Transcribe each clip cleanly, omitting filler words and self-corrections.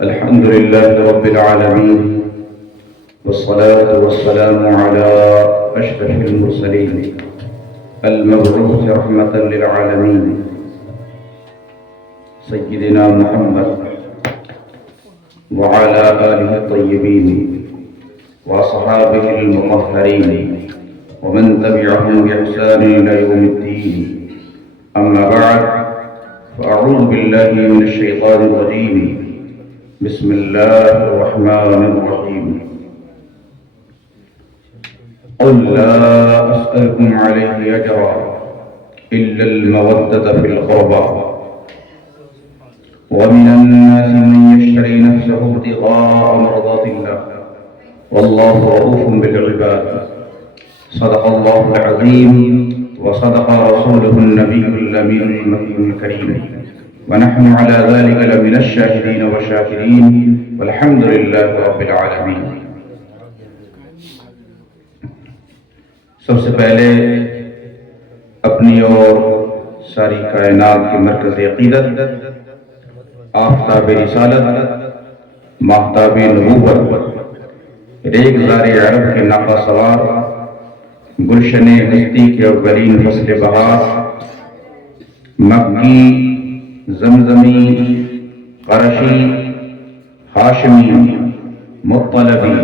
الحمد لله رب العالمين، والصلاة والسلام على أشرف المرسلين المبعوث رحمة للعالمين سيدنا محمد وعلى آله الطيبين وأصحابه المطهرين ومن تبعهم بإحسان إلى يوم الدين. أما بعد، فأعوذ بالله من الشيطان الرجيم. بسم الله الرحمن الرحيم. قل لا أسألكم عليه أجرا إلا المودة في القربى، ومن الناس من يشتري نفسه ابتغاء مرضات الله والله رؤوف بالعباد. صدق الله العظيم وصدق رسوله النبي الأمين المكي الكريم، ونحن على ذلك لمن الشاهدين والشاكرين، والحمد لله رب العالمين. سب سے پہلے اپنی اور ساری کائنات کی مرکز عقیدت، آفتاب رسالت، ماہتاب نبوت، ریگزار عرب کے ناقہ سوار، گلشن ہستی کے اولین فصل بہار، مکی، زمزمی، قرشی، ہاشمی، مطلبی،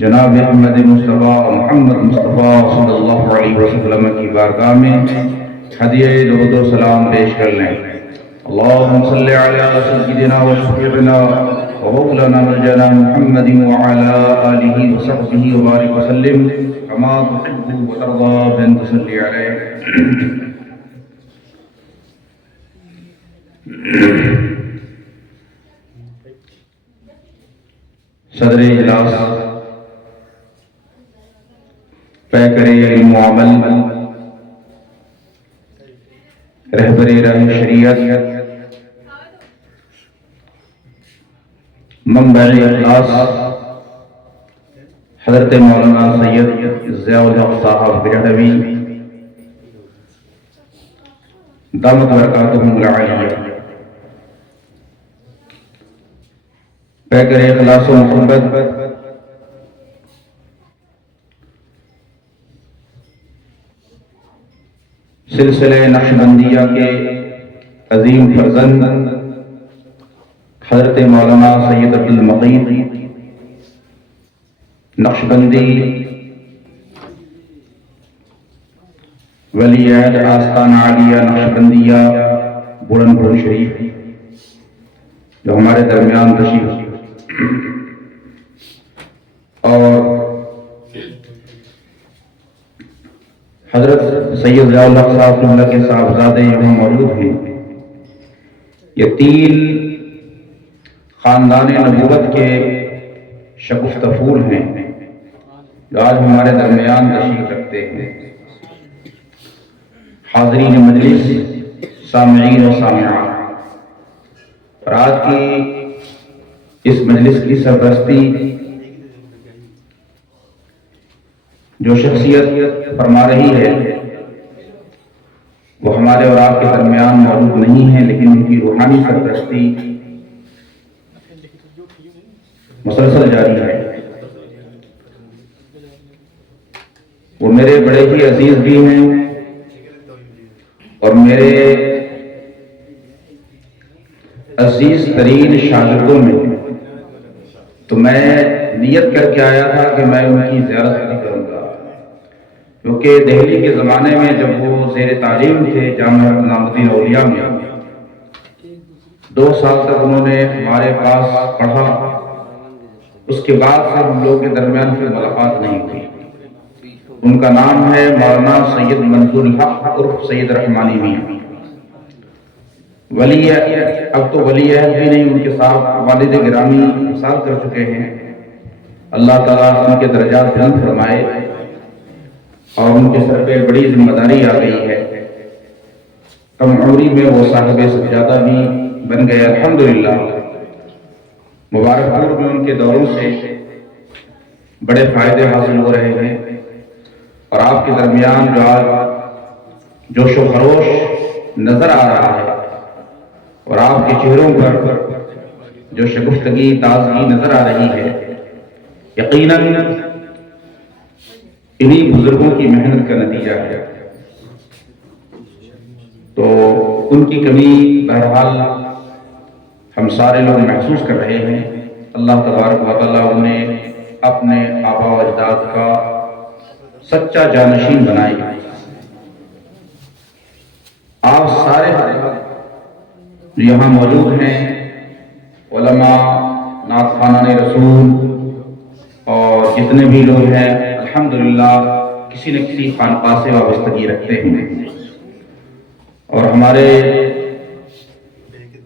جناب احمد مصطفیٰ محمد مصطفیٰ صلی اللہ علیہ وسلم کی بارگاہ میں ہدیہ درود و سلام پیش کر لیں. اللہم صلی علی سیدنا و شفیعنا و مولانا نبینا محمد وعلی آلہ وصحبہ وبارک وسلم کما تحب و ترضى بأن تصلی علیہ. صدر اجلاس، پیکر علم و عمل، رہبر راہ شریعت، منبع اخلاص حضرت مولانا سید ضیاء الحق صاحب بریلوی دامت برکاتہم العالیہ، پیکر اخلاص و محبت سلسلہ نقشبندیہ کے عظیم فرزند حضرت مولانا سید عبدالمقید نقشبندی ولی عہد آستانہ عالیہ نقشبندیہ بلند پور شریف، جو ہمارے درمیان تشریف اور حضرت سید ضیاء الحق صاحب اللہ کے صاحبزادے یہاں موجود ہیں. یہ تین خاندان نبوت کے شگفتہ پھول ہیں جو آج ہمارے درمیان تشریف رکھتے ہیں. حاضرین مجلس، سامعین و سامعات، اور آج کی اس مجلس کی سرپرستی جو شخصیت فرما رہی ہے وہ ہمارے اور آپ کے درمیان موجود نہیں ہے، لیکن ان کی روحانی سرپرستی مسلسل جاری ہے. وہ میرے بڑے ہی عزیز بھی ہیں اور میرے عزیز ترین شاگردوں میں. تو میں نیت کر کے آیا تھا کہ میں ان کی زیارت بھی کروں گا، کیونکہ دہلی کے زمانے میں جب وہ زیر تعلیم تھے جامعہ نظام الدین اولیاء میں، 2 سال تک انہوں نے ہمارے پاس پڑھا. اس کے بعد سے ہم لوگوں کے درمیان پھر ملاقات نہیں ہوئی. ان کا نام ہے مولانا سید منظور الحق عرف سید رحمانی میاں. ولی اب تو ولی عہد بھی نہیں، ان کے ساتھ والد گرامی وصال کر چکے ہیں. اللہ تعالیٰ ان کے درجات بلند فرمائے اور ان کے سر پہ بڑی ذمہ داری آ گئی ہے. کم عمری میں وہ صاحب سجادہ بھی بن گئے الحمدللہ. مبارک پور میں ان کے دوروں سے بڑے فائدے حاصل ہو رہے ہیں، اور آپ کے درمیان جو آج جوش و خروش نظر آ رہا ہے اور آپ کے چہروں پر جو شگفتگی تازگی نظر آ رہی ہے، یقیناً انہی بزرگوں کی محنت کا نتیجہ ہے۔ تو ان کی کمی بہرحال ہم سارے لوگ محسوس کر رہے ہیں۔ اللہ تبارک و تعالیٰ انہیں اپنے آباء و اجداد کا سچا جانشین بنائے۔ آپ سارے جو یہاں موجود ہیں، علماء، نعت خوانان رسول اور جتنے بھی لوگ ہیں، الحمدللہ کسی نہ کسی خانقاہ سے وابستگی رکھتے ہیں، اور ہمارے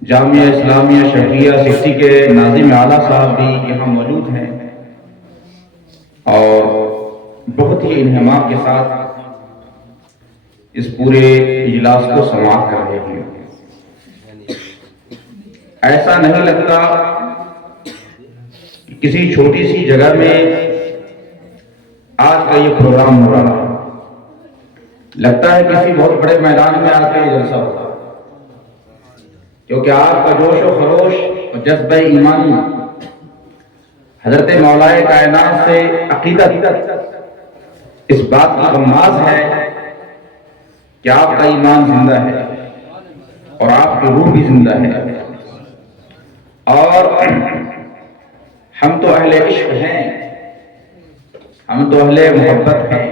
جامعہ اسلامیہ شفیہ سکسی کے ناظم اعلیٰ صاحب بھی یہاں موجود ہیں اور بہت ہی انہمام کے ساتھ اس پورے اجلاس کو سماعت کر رہے ہیں۔ ایسا نہیں لگتا کہ کسی چھوٹی سی جگہ میں آج کا یہ پروگرام ہو رہا ہے، لگتا ہے کسی بہت بڑے میدان میں آ کے یہ جلسہ ہوتا ہے، کیونکہ آپ کا جوش و خروش اور جذبہ ایمانی حضرت مولا کائنات سے عقیدت اس بات کی غماز ہے کہ آپ کا ایمان زندہ ہے اور آپ کی روح بھی زندہ ہے، اور ہم تو اہل عشق ہیں، ہم تو اہل محبت ہیں،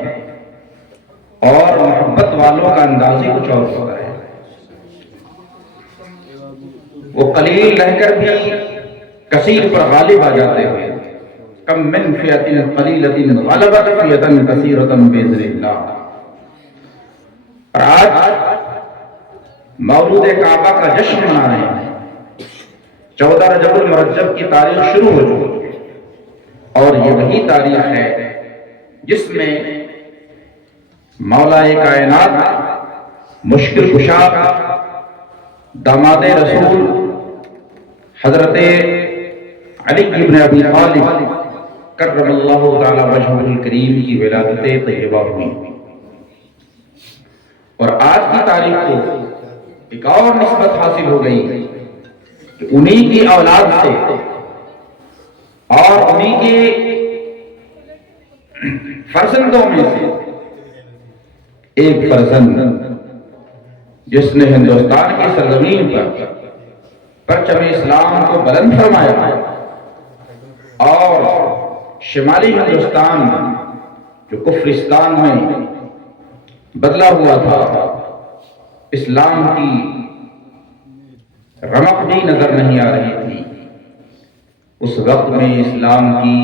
اور محبت والوں کا انداز ہی کچھ اور ہوتا ہے۔ وہ قلیل رہ کر بھی کثیر پر غالب آ جاتے ہیں۔ کم من فئۃ قلیلۃ غلبت فئۃ کثیرۃ بإذن اللہ۔ اور آج مولود کعبہ کا جشن منا رہے ہیں، 14 رجب المرجب کی تاریخ شروع ہو چکی ہے، اور یہ وہی تاریخ ہے جس میں مولا کائنات مشکل کشا داماد رسول حضرت علی بن ابی طالب کرم اللہ تعالی وجہہ الکریم کی ولادت طیبہ ہوئی، اور آج کی تاریخ کو ایک اور نسبت حاصل ہو گئی کہ انہی کی اولاد سے اور انہی کے فرزندوں میں سے ایک فرزند جس نے ہندوستان کی سرزمین پر پرچم اسلام کو بلند فرمایا، اور شمالی ہندوستان جو کفرستان میں بدلا ہوا تھا، اسلام کی رمق بھی نظر نہیں آ رہی تھی، اس وقت میں اسلام کی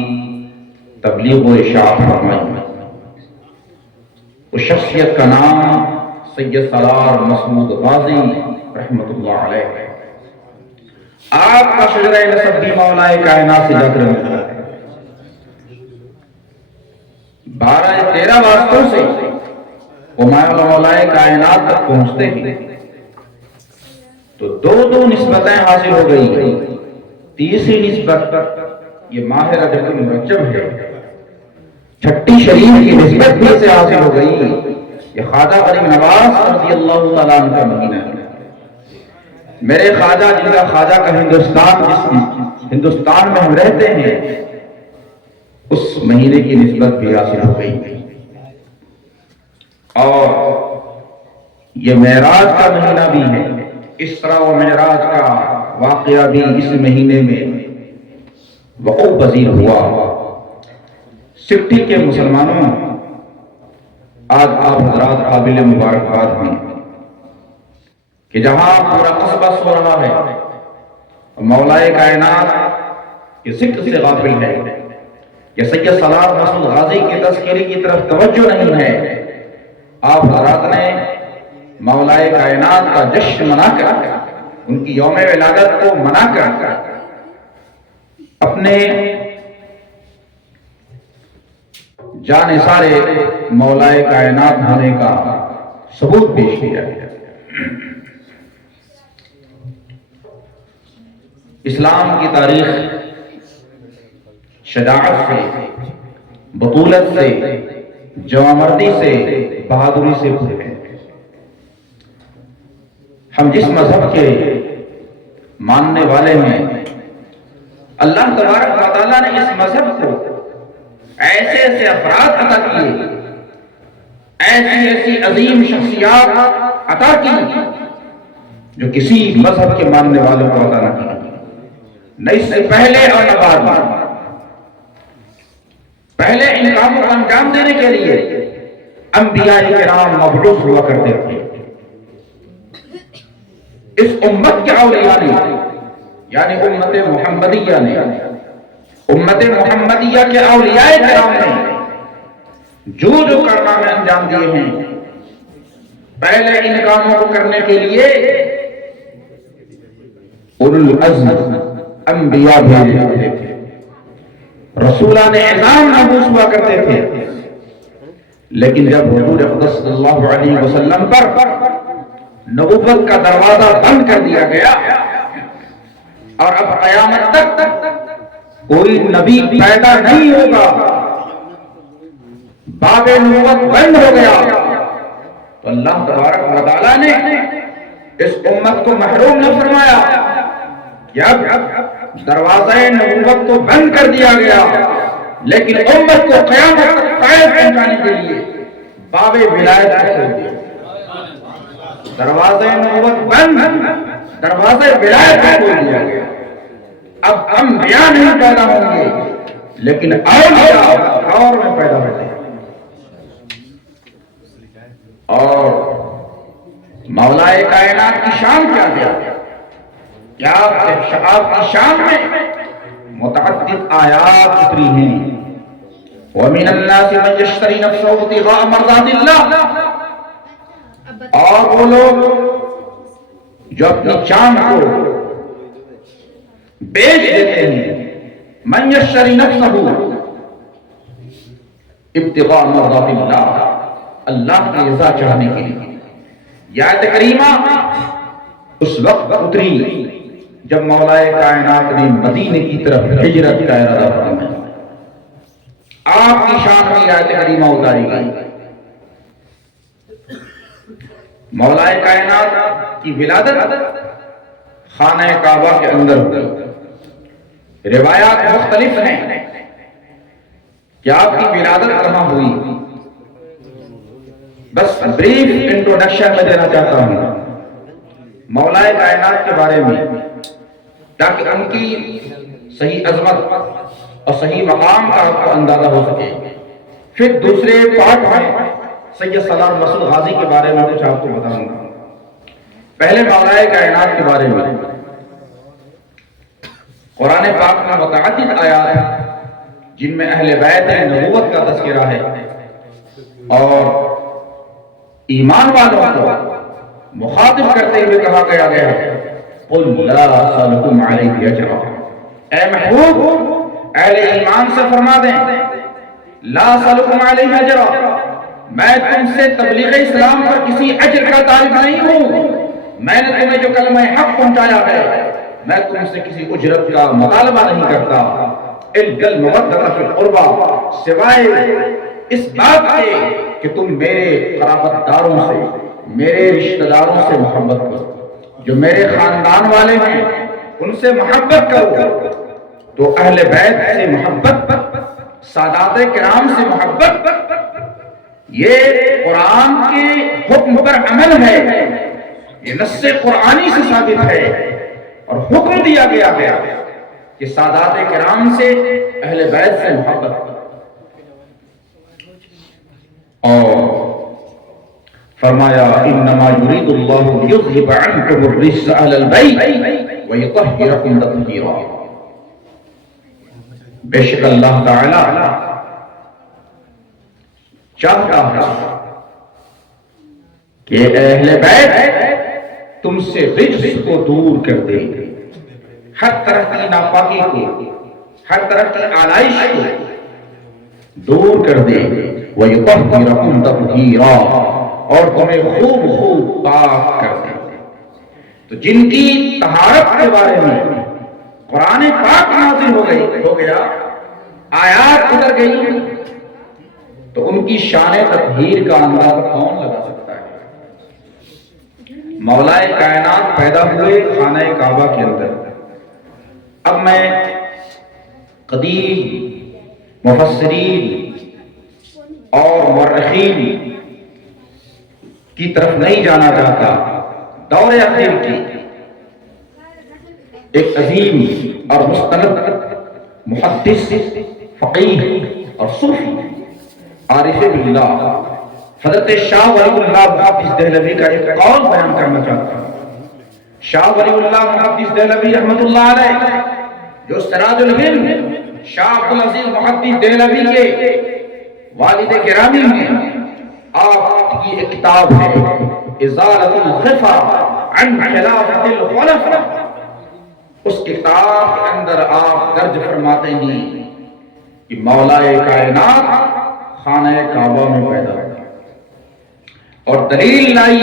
تبلیغ و اشاعت فرمائی۔ اس شخصیت کا نام سید سالار مسعود غازی رحمۃ اللہ علیہ۔ آپ کا شجرہ نسب بھی مولا کائنات سے جا کر ملتا ہے۔ 12-13 واسطوں سے وہ مولا کائنات تک پہنچتے ہیں، تو دو نسبتیں حاصل ہو گئی۔ تیسری نسبت یہ ماہ رجب المرجب ہے، چھٹی شریف کی نسبت بھی سے حاصل ہو گئی، یہ خواجہ غریب نواز رضی اللہ تعالیٰ عنہ کا مہینہ ہے۔ میرے خواجہ جن کا خواجہ کا ہندوستان، جس ہندوستان میں ہم رہتے ہیں، اس مہینے کی نسبت بھی حاصل ہو گئی، اور یہ معراج کا مہینہ بھی ہے۔ اسراء و معراج کا واقعہ بھی اس مہینے میں وقوع پذیر ہوا۔ سکٹی کے مسلمانوں، آج آپ حضرات قابل مبارکباد ہیں کہ جہاں پورا قصبہ سو رہا ہے، مولا کائنات یہ ذکر سے غافل ہے، یہ سید سالار مسعود غازی کے تذکرے کی طرف توجہ نہیں ہے۔ آپ حضرات نے مولا کائنات کا جشن منا کر، ان کی یوم ولادت کو منا کر اپنے جان سارے مولا کائنات ہونے کا ثبوت پیش کیا ہے۔ اسلام کی تاریخ شجاعت سے، بطولت سے، جوامردی سے، بہادری سے بھری ہے۔ ہم جس مذہب کے ماننے والے ہیں۔ اللہ تبارک و تعالیٰ نے اس مذہب کو ایسے ایسے افراد عطا کیے، ایسی ایسی عظیم شخصیات عطا کی جو کسی مذہب کے ماننے والوں کو عطا نہ کی، نہ اس سے پہلے اور نہ بعد میں۔ پہلے ان کاموں کو انجام دینے کے لیے انبیاء کرام مبعوث ہوا کرتے تھے۔ اس امت کے اولیاء نے، یعنی امت محمدیہ نے، امت محمدیہ کے اولیاء کرام نے جو کارنامے انجام دیے ہیں، پہلے ان کاموں کو کرنے کے لیے اولو العزم انبیاء بھیجے جاتے تھے، رسولان اعظام مبعوث ہوا کرتے تھے۔ لیکن جب حضور اقدس صلی اللہ علیہ وسلم پر نبوت کا دروازہ بند کر دیا گیا اور اب قیامت تک کوئی نبی پیدا نہیں ہوگا، باب نبوت بند ہو گیا، تو اللہ تبارک و تعالیٰ نے اس امت کو محروم نہ فرمایا کہ اب دروازہ نبوت تو بند کر دیا گیا، لیکن امت کو قیامت تک فائدہ پہنچانے کے لیے باب ولایت کھول دیا۔ دروازہ نبوت بند، دروازہ ولایت کھول دیا گیا۔ اب انبیاء نہیں پیدا ہوں گے، لیکن اولیاء اور میں پیدا ہوتے ہیں۔ اور مولائے کائنات کی شان کیا ہے؟ کیا آپ کی شان میں متعدد آیات اتری ہیں۔ وَمِنَ النَّاسِ مَن يَشْتَرِي نَفْسَهُ ابْتِغَاءَ مَرْضَاتِ اللَّهِ، اور وہ لوگ جو اپنی جان کو بیچ دیتے ہیں، مَن يَشْتَرِي نَفْسَهُ ابْتِغَاءَ مَرْضَاتِ اللَّهِ، اللہ کی رضا چاہنے کے لیے۔ یہ آیت کریمہ اس وقت اتری جب مولائے کائنات نے مدینے کی طرف ہجرت کا ارادہ فرمایا، آپ کی شان میں آیت کریمہ اتاری گئی۔ مولائے کائنات کی ولادت خانہ کعبہ کے اندر ہوئی۔ روایات مختلف ہیں کہ آپ کی ولادت کہاں ہوئی۔ بس بریف انٹروڈکشن میں دینا چاہتا ہوں مولائے کائنات کے بارے میں، تاکہ ان کی صحیح عظمت اور صحیح مقام کا آپ کو اندازہ ہو سکے۔ پھر دوسرے پارٹ میں سید سلام مسعود غازی کے بارے میں کچھ آپ کو بتاؤں گا۔ پہلے مولائے کائنات کے بارے میں قرآن پاک میں متعدد آیات ہیں جن میں اہل بیت نبوت کا تذکرہ ہے، اور ایمان والوں کو مخاطب کرتے ہوئے کہا گیا ہے قُلْ لَا أَسْأَلُكُمْ عَلَيْهِ أَجْرًا، اے محبوب اہل ایمان سے فرما دیں لا أَسْأَلُكُمْ عَلَيْهِ أَجْرًا، میں تم سے تبلیغ اسلام پر کسی اجر کا طالب نہیں ہوں، میں نے تمہیں جو کلمہ حق پہنچایا ہے میں تم سے کسی اجرت کا مطالبہ نہیں کرتا، إِلَّا الْمَوَدَّةَ فِي الْقُرْبَى، سوائے اس بات کے کہ تم میرے قرابت داروں سے، میرے رشتہ داروں سے محبت کرو، جو میرے خاندان والے ہیں ان سے محبت کرو۔ تو اہل بیت سے محبت، سادات کرام سے محبت، یہ قرآن کے حکم پر عمل ہے، یہ نص قرآنی سے ثابت ہے، اور حکم دیا گیا ہے کہ سادات کرام سے، اہل بیت سے محبت۔ اور فرمایا انما یرید اللہ لیذھب عنکم الرجس اہل البیت ویطہرکم تطہیرا، بے شک اللہ تعالی چاہتا ہے کہ اہل بیت تم سے رجس کو دور کر دے، ہر طرح کی ناپاکی کو، ہر طرح کی آلائش کو دور کر دے، وَيُطَهِّرَكُمْ تَطْهِيرًا، اور تمہیں خوب خوب پاک کر دے۔ تو جن کی طہارت کے بارے میں قرآن پاک نازل ہو گیا، آیات اتر گئی، تو ان کی شان تطہیر کا اندازہ کون لگا سکتا ہے؟ مولا کائنات پیدا ہوئے خانہ کعبہ کے اندر۔ اب میں قدیم مفسرین اور مورخین کی طرف نہیں جانا چاہتا، دور اخیر کی ایک عظیم اور مستند محدث، فقیہ اور صوفی عارف باللہ حضرت شاہ ولی اللہ محدث دہلوی کا ایک قول بیان کرنا چاہتا ہوں۔ شاہ ولی اللہ محدث دہلوی رحمۃ اللہ علیہ، جو سراج العلم شاہ عبدالعزیز محدث دہلوی کے والد گرامی ہیں، آپ کی ایک کتاب ہے ازالۃ الخفا عن خلافۃ الخلفاء، اس کتاب کے اندر آپ درج فرماتے ہیں کہ مولا کائنات خانہ کعبہ میں پیدا ہوا، اور دلیل لائی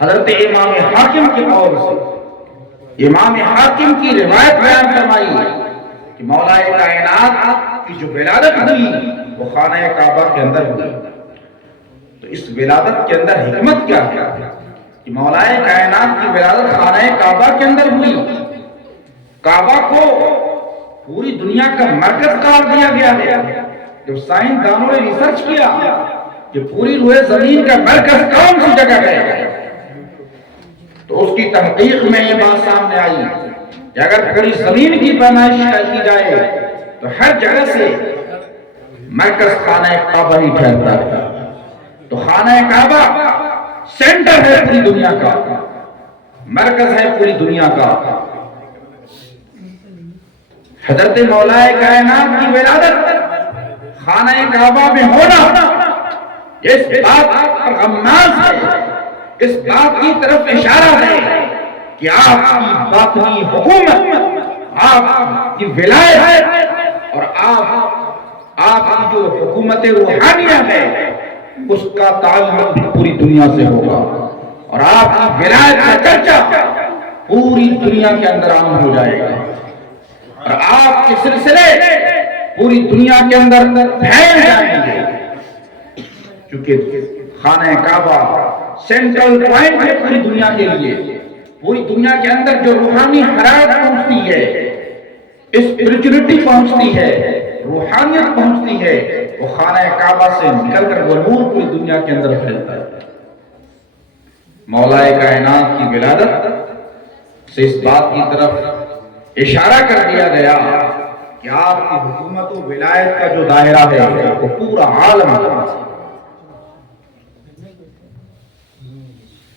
حضرت امام حاکم کے قول سے۔ امام حاکم کی روایت بیان فرمائی کہ مولا کائنات کی جو ولادت ہوئی وہ خانہ کعبہ کے اندر ہوئی۔ تو اس ولادت کے اندر حکمت کیا ہے کہ مولا کائنات کی ولادت خانہ کعبہ کے اندر ہوئی؟ کعبہ کو پوری دنیا کا مرکز قرار دیا گیا ہے۔ جب سائنسدانوں نے ریسرچ کیا کہ پوری روئے زمین کا مرکز کون سی جگہ ہے، تو اس کی تحقیق میں یہ بات سامنے آئی کہ اگر پوری زمین کی پیمائش کی جائے تو ہر جگہ سے مرکز خانہ کعبہ ہی ٹھہرتا ہے۔ تو خانہ کعبہ سینٹر ہے پوری دنیا کا، مرکز ہے پوری دنیا کا۔ حضرت مولا کائنات کی ولادت خانہ کعبہ میں ہونا اس بات پر غماز ہے، اس بات کی طرف اشارہ ہے کہ آپ کی باطنی حکومت، آپ کی ولایت اور آپ کی جو حکومت روحانیہ ہے اس کا تعلق بھی پوری دنیا سے ہوگا، اور آپ کی ولایت کا چرچا پوری دنیا کے اندر عام ہو جائے گا، اور آپ کے سلسلے پوری دنیا کے اندر پھیل جائیں گے، کیونکہ خانہ کعبہ سینٹرل پوائنٹ ہے پوری دنیا کے لیے۔ پوری دنیا کے اندر جو روحانی حرارت پہنچتی ہے، اسپرچولیٹی پہنچتی ہے، روحانیت پہنچتی ہے، وہ خانہ کعبہ سے نکل کر وہ نور پوری دنیا کے اندر پھیلتا ہے۔ مولا کائنات کی ولادت سے اس بات کی طرف اشارہ کر دیا گیا کہ آپ کی حکومت و ولایت کا جو دائرہ ہے وہ پورا عالم ہے۔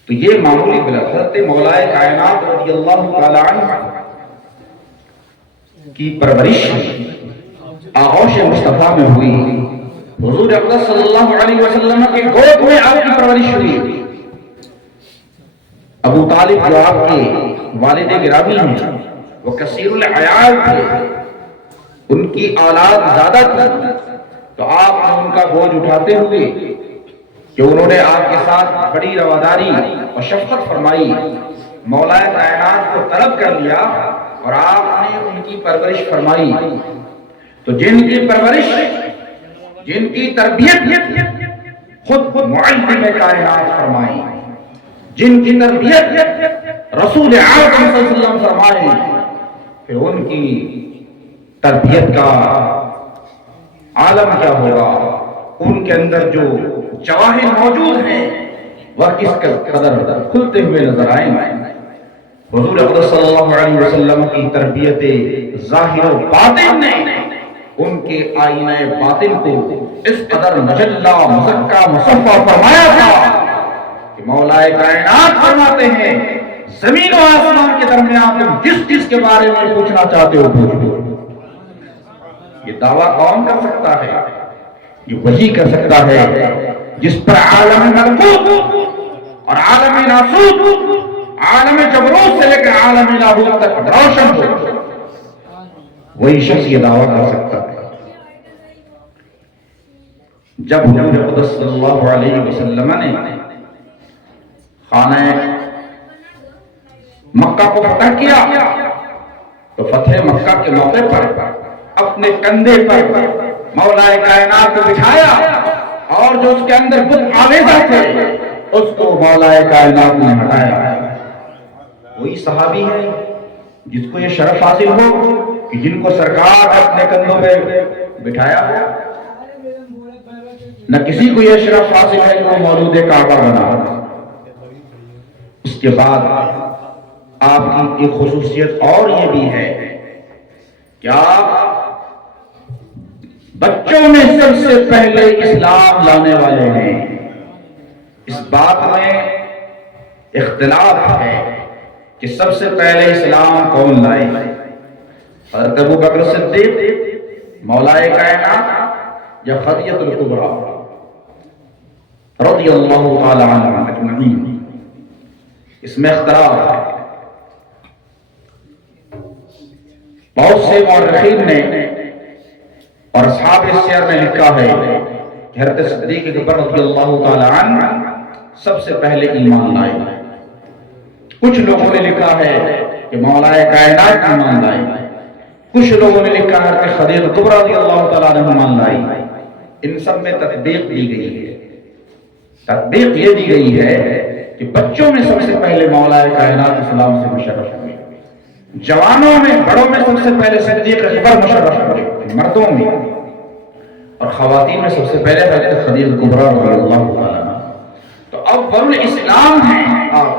تو یہ معمولی حضرت مولا کائنات رضی اللہ تعالی عنہ کی پرورش آغوش مصطفیٰ میں ہوئی، حضور اقدس صلی اللہ علیہ وسلم کے گود میں آپ کی پرورش ہوئی۔ ابو طالب جو آپ کے والد گرامی ہیں وہ کثیر العیال تھے، ان کی اولاد زیادہ تھی، تو آپ نے ان کا بوجھ اٹھاتے ہوئے کہ انہوں نے آپ کے ساتھ بڑی رواداری اور شفقت فرمائی، مولا کائنات کو طلب کر لیا اور آپ نے ان کی پرورش فرمائی۔ تو جن کی پرورش، جن کی تربیت خود معلم کائنات فرمائی، جن کی تربیت رسول اعظم صلی اللہ علیہ وسلم فرمائے، پھر ان کی تربیت کا عالم کیا ہوگا، ان کے اندر جو جواہر موجود ہیں وہ کس قدر کھلتے ہوئے نظر آئیں گے۔ حضور اقدس صلی اللہ علیہ وسلم کی تربیت ظاہر و باطن نے ان کے آئینہ باطن کو اس قدر مجلہ مزکہ مصفہ فرمایا تھا کہ مولا کائنات فرماتے ہیں زمین و آسمان کے درمیان تم جس جس کے بارے میں پوچھنا چاہتے ہو پوچھو۔ یہ دعویٰ کون کر سکتا ہے؟ یہ وہی کر سکتا ہے جس پر عالم ملکوت اور عالم ناسوت، عالم جبروت سے لے کر عالم لاہوت تک روشن ہو، وہی شخص یہ دعویٰ کر سکتا ہے۔ جب حضور اقدس صلی اللہ علیہ وسلم نے خانہ مکہ کو فتح کیا تو فتح مکہ کے موقع پر اپنے کندھے پر مولا کائنات کو بٹھایا اور جو اس کے اندر بت آویزہ تھے اس کو مولا کائنات نے ہٹایا۔ کوئی صحابی ہے جس کو یہ شرف حاصل ہو کہ جن کو سرکار اپنے کندھوں پہ بٹھایا ہو؟ نہ کسی کو یہ شرف حاصل ہے کہ وہ مولود کعبہ بنا۔ اس کے بعد آپ کی ایک خصوصیت اور یہ بھی ہے کہ آپ بچوں میں سب سے پہلے اسلام لانے والے ہیں۔ اس بات میں اختلاف ہے کہ سب سے پہلے اسلام کون لائے، حضرت ابو بکر صدیق مولائے کائنات یا خدیجہ الکبریٰ رضی اللہ تعالی عنہم اجمعین؟ اس میں اختلاف ہے۔ بہت سے مورخین نے اور اصحاب سیر نے لکھا ہے کہ حضرت صدیق اکبر رضی اللہ تعالی عنہ سب سے پہلے ایمان لائے۔ کچھ لوگوں نے لکھا ہے کہ مولائے کائنات ایمان لائے، کچھ لوگوں نے لکھا ہے کہ خدیجہ الکبریٰ رضی اللہ تعالی عنہ ایمان لائی۔ ان سب میں تطبیق دی گئی ہے۔ تطبیق یہ دی گئی ہے کہ بچوں میں سب سے پہلے مولائے کائنات اسلام سے مشرف ہوئے، جوانوں میں بڑوں میں سب سے پہلے صدیق اکبر مشرف ہوئے مردوں میں، اور خواتین میں سب سے پہلے حضرت خدیجہ الکبریٰ رضی اللہ تعالی عنہ۔ تو اول اسلام ہیں آپ،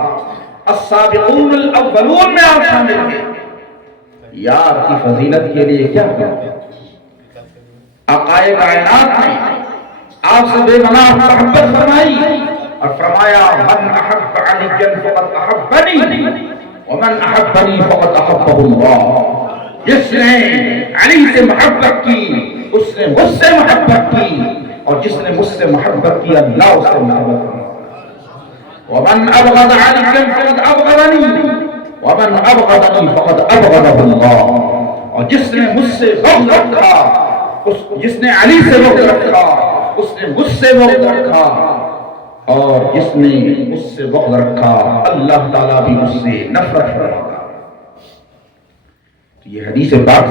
السابقون الاولون میں آپ شامل ہیں۔ یار کی فضیلت کے لیے کیا کہتے ہیں؟ آقائے کائنات نے آپ سے بے گناہ محبت فرمائی اور فرمایا من احب علی فقد احبنی ومن احبنی فقد احبہ اللہ۔ جس نے علی سے محبت کی اس نے مجھ سے محبت کی، اور جس نے مجھ سے محبت کی اللہ اس سے محبت کی۔ ومن ابغض علی فقد ابغضنی ومن ابغضنی فقد ابغضہ اللہ۔ اور جس نے مجھ سے بغض رکھا، جس نے علی سے بغض رکھا اس نے مجھ سے بغض رکھا، اور جس نے مجھ سے بغض رکھا اللہ تعالیٰ بھی مجھ سے نفرت رکھا۔ یہ حدیث پاک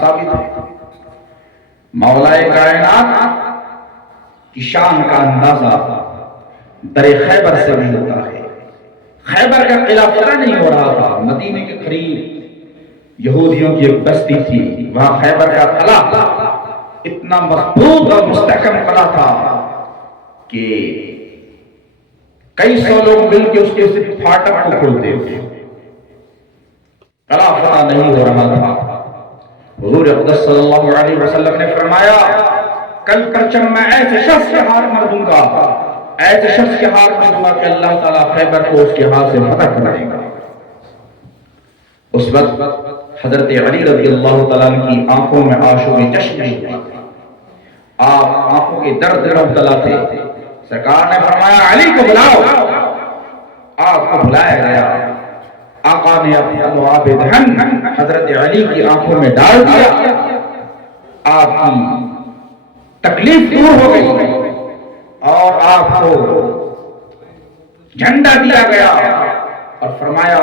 ثابت ہے۔ مولائے کائنات کی شان کا اندازہ در خیبر سے بھی ہوتا ہے۔ خیبر کا قلعہ فتح نہیں ہو رہا تھا، مدینے کے قریب یہودیوں کی ایک بستی تھی، وہاں خیبر کا قلعہ اتنا مضبوط اور مستحکم قلعہ تھا کہ کئی سو لوگ مل کے اس کے صرف پھاٹک کو کھولتے تھے۔ قلعہ فتح نہیں ہو رہا تھا۔ حضور اقدس صلی اللہ علیہ وسلم نے فرمایا کل پرچم میں ایسے شخص کے ہاتھ میں دوں گا، ایسے شخص کے ہاتھ میں دوں گا کہ اللہ تعالیٰ خیبر کو اس کے ہاتھ سے فتح کرائے گا۔ اس وقت حضرت علی رضی اللہ تعالیٰ کی آنکھوں میں آنسو کے چشمے ہوئے، آپ آنکھوں کے درد میں مبتلا تھے۔ سرکار نے فرمایا علی کو بلاؤ۔ آپ کو بلایا گیا، آقا نے اپنا لعاب دہن حضرت علی کی آنکھوں میں ڈال دیا، آپ کی تکلیف دور ہو گئی اور آپ کو جھنڈا دیا گیا اور فرمایا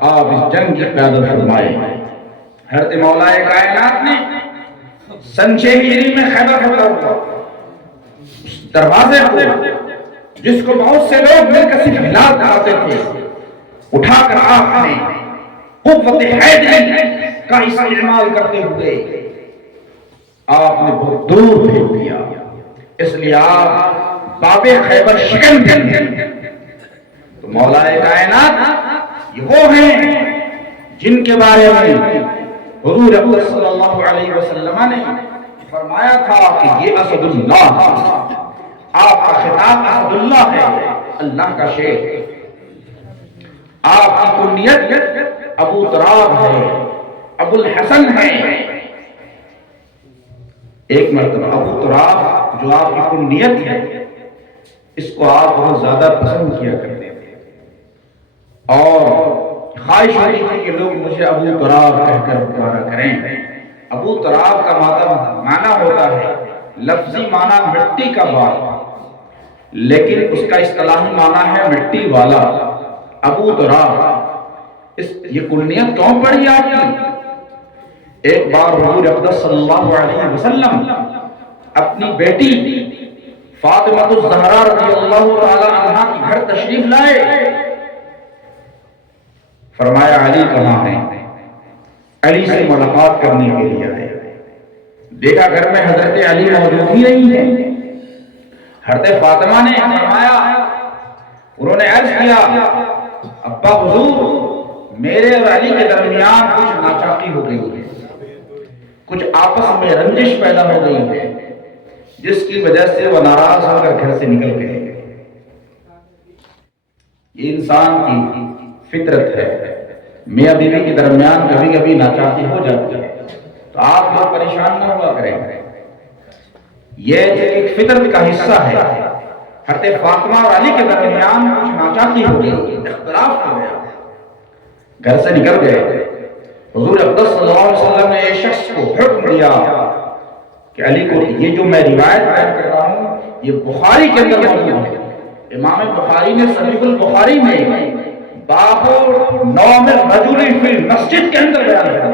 آپ اس جنگ کی قیادت فرمائے۔ حضرت مولائے کائنات نے سن 6 ہجری میں خیبر فتح ہوا، اس دروازے کو جس کو بہت سے لوگ مل کر صرف ہلا کرتے تھے، اٹھا کر آپ نے قوت حیدری کا استعمال کرتے ہوئے آپ نے بہت دور پھینک دیا۔ اس لیے آپ باب خیبر شکن گئے۔ تو مولائے کائنات یہ وہ ہیں جن کے بارے میں حضور اکرم صلی اللہ علیہ وسلم نے فرمایا تھا کہ یہ اسد اللہ، آپ کا خطاب اسد اللہ ہے، اللہ کا شیر۔ آپ کی کنیت ابو تراب ہے، ابو الحسن ہے۔ ایک مرتبہ ابو تراب جو آپ کی کنیت ہے، اس کو آپ بہت زیادہ پسند کیا کرتے تھے، اور خواہش ہوتی تھی کہ لوگ مجھے ابو تراب کہہ کر پکارا کریں۔ ابو تراب کا معنی ہوتا ہے لفظی معنی مٹی کا باغ، لیکن اس کا اصطلاحی معنی ہے مٹی والا۔ ابو تراب یہ کنیت کیوں پڑی آپ کی؟ ایک بار حضور اقدس صلی اللہ علیہ وسلم اپنی بیٹی فاطمہ الزہرا رضی اللہ تعالی عنہا کے گھر تشریف لائے، فرمایا علی کہاں ہیں؟ علی سے ملاقات کرنے کے لیے آئے۔ دیکھا گھر میں حضرت علی موجود ہی نہیں ہے۔ حضرت فاطمہ نے فرمایا، انہوں نے عرض کیا، ابا حضور میرے اور علی کے درمیان کچھ ناچاقی ہو گئی ہے، کچھ آپس میں رنجش پیدا ہو گئی ہے، جس کی وجہ سے وہ ناراض ہو کر گھر سے نکل گئے۔ یہ انسان کی فطرت ہے، میاں بیوی کے درمیان کبھی کبھی ناچاقی ہو جاتی ہے، تو آپ لوگ پریشان نہ ہوا کریں، یہ ایک فطرت کا حصہ ہے۔ حضرت فاطمہ اور علی کے درمیان کچھ ناچاقی ہو گئی، اختلاف ہو گیا، گھر سے نکل گئے۔ حضور اقدس صلی اللہ علیہ وسلم نے ایک شخص کو حکم دیا کہ علی کو، یہ جو میں روایت بیان کر رہا ہوں یہ بخاری کے اندر موجود ہے، امام بخاری نے صحیح البخاری میں باب نوم الرجل فی المسجد کے اندر بیان کیا۔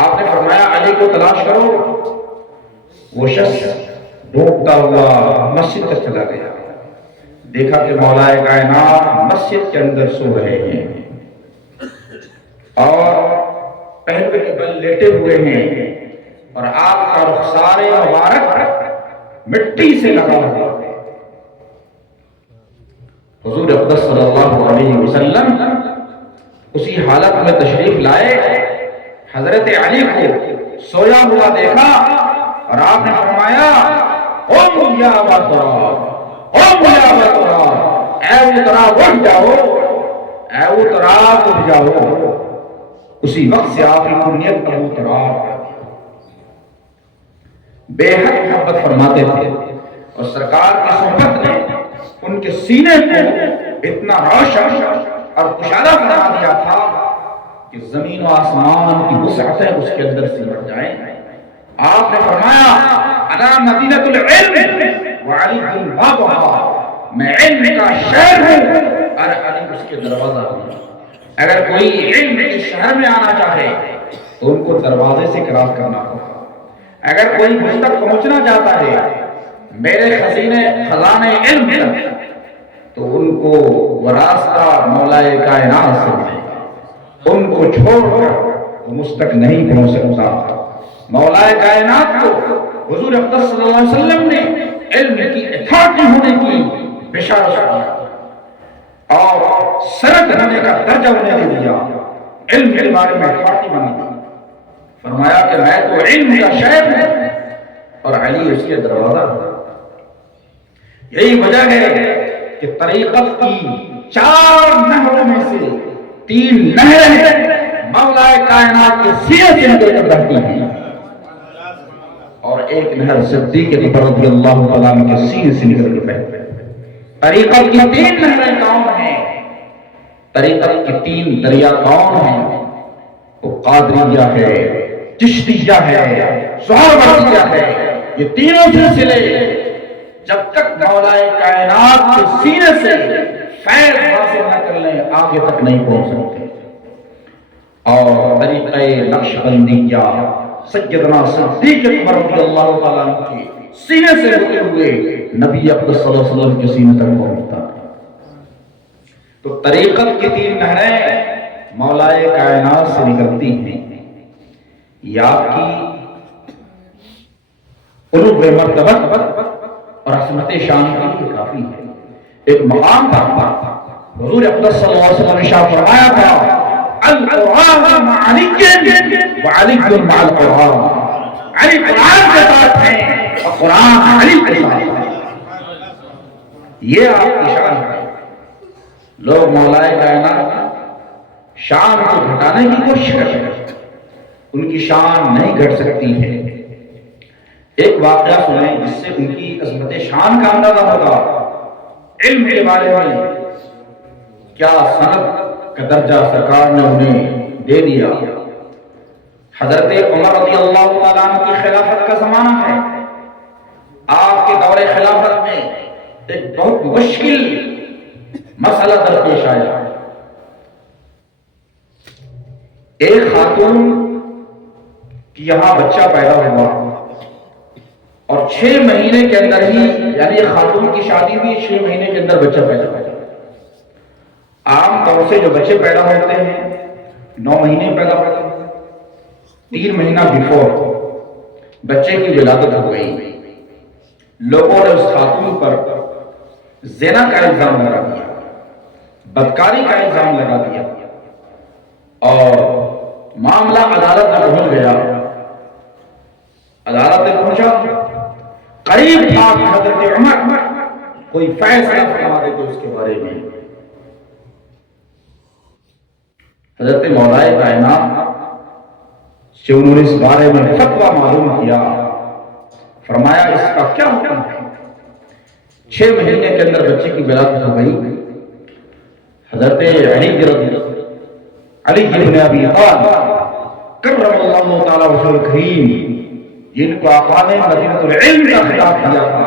آپ نے فرمایا علی کو تلاش کرو۔ وہ شخص ڈھونڈتا ہوا مسجد تک چلا گیا، دیکھا کہ مولا کائنات مسجد کے اندر سو رہے ہیں اور پہلوے کے بل لیٹے ہوئے ہیں، اور آپ کا رخسار مبارک مٹی سے لگا ہوا ہے۔ حضور اقدس صلی اللہ علیہ وسلم اسی حالت میں تشریف لائے، حضرت علی کو سویا ہوا دیکھا اور آپ نے فرمایا، قم یا ابا تراب، قم یا ابا تراب، اے ابو تراب اٹھ جاؤ، اے ابو تراب اٹھ جاؤ۔ اسی وقت سے آپ کی کنیت ابو تراب، بے حد محبت فرماتے تھے، اور سرکار کی صحبت نے ان کے سینے کو اتنا روشن اور کشادہ بنا دیا تھا کہ زمین و آسمان کی وسعتیں اس کے اندر سمٹ جائیں۔ آپ نے فرمایا، انا مدینۃ العلم وعلی بابها، میں علم کا شہر ہوں اور علی اس کے دروازہ ہوں۔ اگر کوئی علم کے شہر میں آنا چاہے تو ان کو دروازے سے کراس کرنا ہوگا۔ اگر کوئی مجھ تک پہنچنا چاہتا ہے میرے خزانے علم تک، تو ان کو وہ راستہ مولا کائنات سے ملے گا، ان کو چھوڑ کر وہ مجھ تک نہیں پہنچ سکتا۔ مولا کائنات کو حضور اقدس صلی اللہ علیہ وسلم نے علم کی اتھارٹی ہونے کی بشارت دی اور سرد ہونے کا درجہ انہیں دے دیا، علم کے بارے میں اتھارٹی بنا دی۔ فرمایا کہ میں تو علم کا شہر ہوں اور علی اس کے دروازہ ہے۔ یہی وجہ ہے کہ طریقت کی 4 نہروں میں سے 3 نہریں مولا کائنات کے سینے سے نکل کر بہتی ہیں، اور ایک نہر صدیق اکبر رضی اللہ تعالیٰ عنہ کے سینے سے نکل کر بہتی ہے۔ طریقت کی 3 نہریں کون ہیں؟ طریقت کی 3 دریا کون ہیں؟ وہ قادریہ ہے، چشتیہ ہے، سہروردیہ ہے۔ یہ تینوں سلسلے جب تک مولا کائنات کے سینے سے فیض حاصل نہ کر لیں آگے تک نہیں پہنچ سکتے۔ اور طریقہ نقشبندیہ سیدنا صدیق اکبر رضی اللہ تعالیٰ عنہ کے سینے سے ہوتے ہوئے نبی اکرم صلی اللہ علیہ وسلم کے سینے تک پہنچتا ہے۔ تو طریقت کی 3 نہریں مولا کائنات سے نکلتی ہیں، یہ آپ کی علو مرتبت اور عظمت شان کے لیے کافی ہے۔ ایک مقام تھا، حضور اقدس صلی اللہ علیہ وسلم نے ارشاد فرمایا تھا، القرآن مع علی وعلی مع القرآن، علی قرآن کے ساتھ ہیں اور قرآن علی کے ساتھ ہے۔ یہ آپ کی شان ہے۔ لوگ مولا کائنات شان کو گھٹانے کی کوشش کرتے ہیں، ان کی شان نہیں گھٹ سکتی ہے۔ ایک واقعہ سنیں جس سے ان کی عظمت شان کا اندازہ ہوگا۔ علم کے بارے میں کیا سند کا درجہ سرکار نے انہیں دے دیا۔ حضرت عمر رضی اللہ تعالیٰ عنہ کی خلافت کا زمانہ ہے۔ آپ کے دور خلافت میں ایک بہت مشکل مسئلہ درپیش آیا۔ ایک خاتون کی یہاں بچہ پیدا ہوا اور 6 مہینے کے اندر ہی، یعنی خاتون کی شادی ہوئی 6 مہینے کے اندر بچہ پیدا ہوا۔ طور سے جو بچے پیدا ہوتے ہیں 9 مہینے پیدا ہوتے ہیں، 3 مہینہ بیفور بچے کی ولادت ہو گئی، لوگوں نے اس خاتون پر زنا کا الزام لگا دیا، بدکاری کا الزام لگا دیا، اور معاملہ عدالت میں پہنچ گیا۔ عدالت میں پہنچا، قریب تھا کہ حضرت عمر کوئی فیصلہ فرما دیتے اس کے بارے میں۔ حضرت مولا کائنات سے انہوں نے اس بارے میں فتویٰ معلوم کیا، فرمایا اس کا کیا حکم ہے؟ 6 مہینے کے اندر بچے کی ولادت ہو گئی۔ حضرت علی بن ابی طالب کرم اللہ تعالی وجہہ الکریم، جن کو آقا نے مدینہ العلم کا خطاب دیا تھا،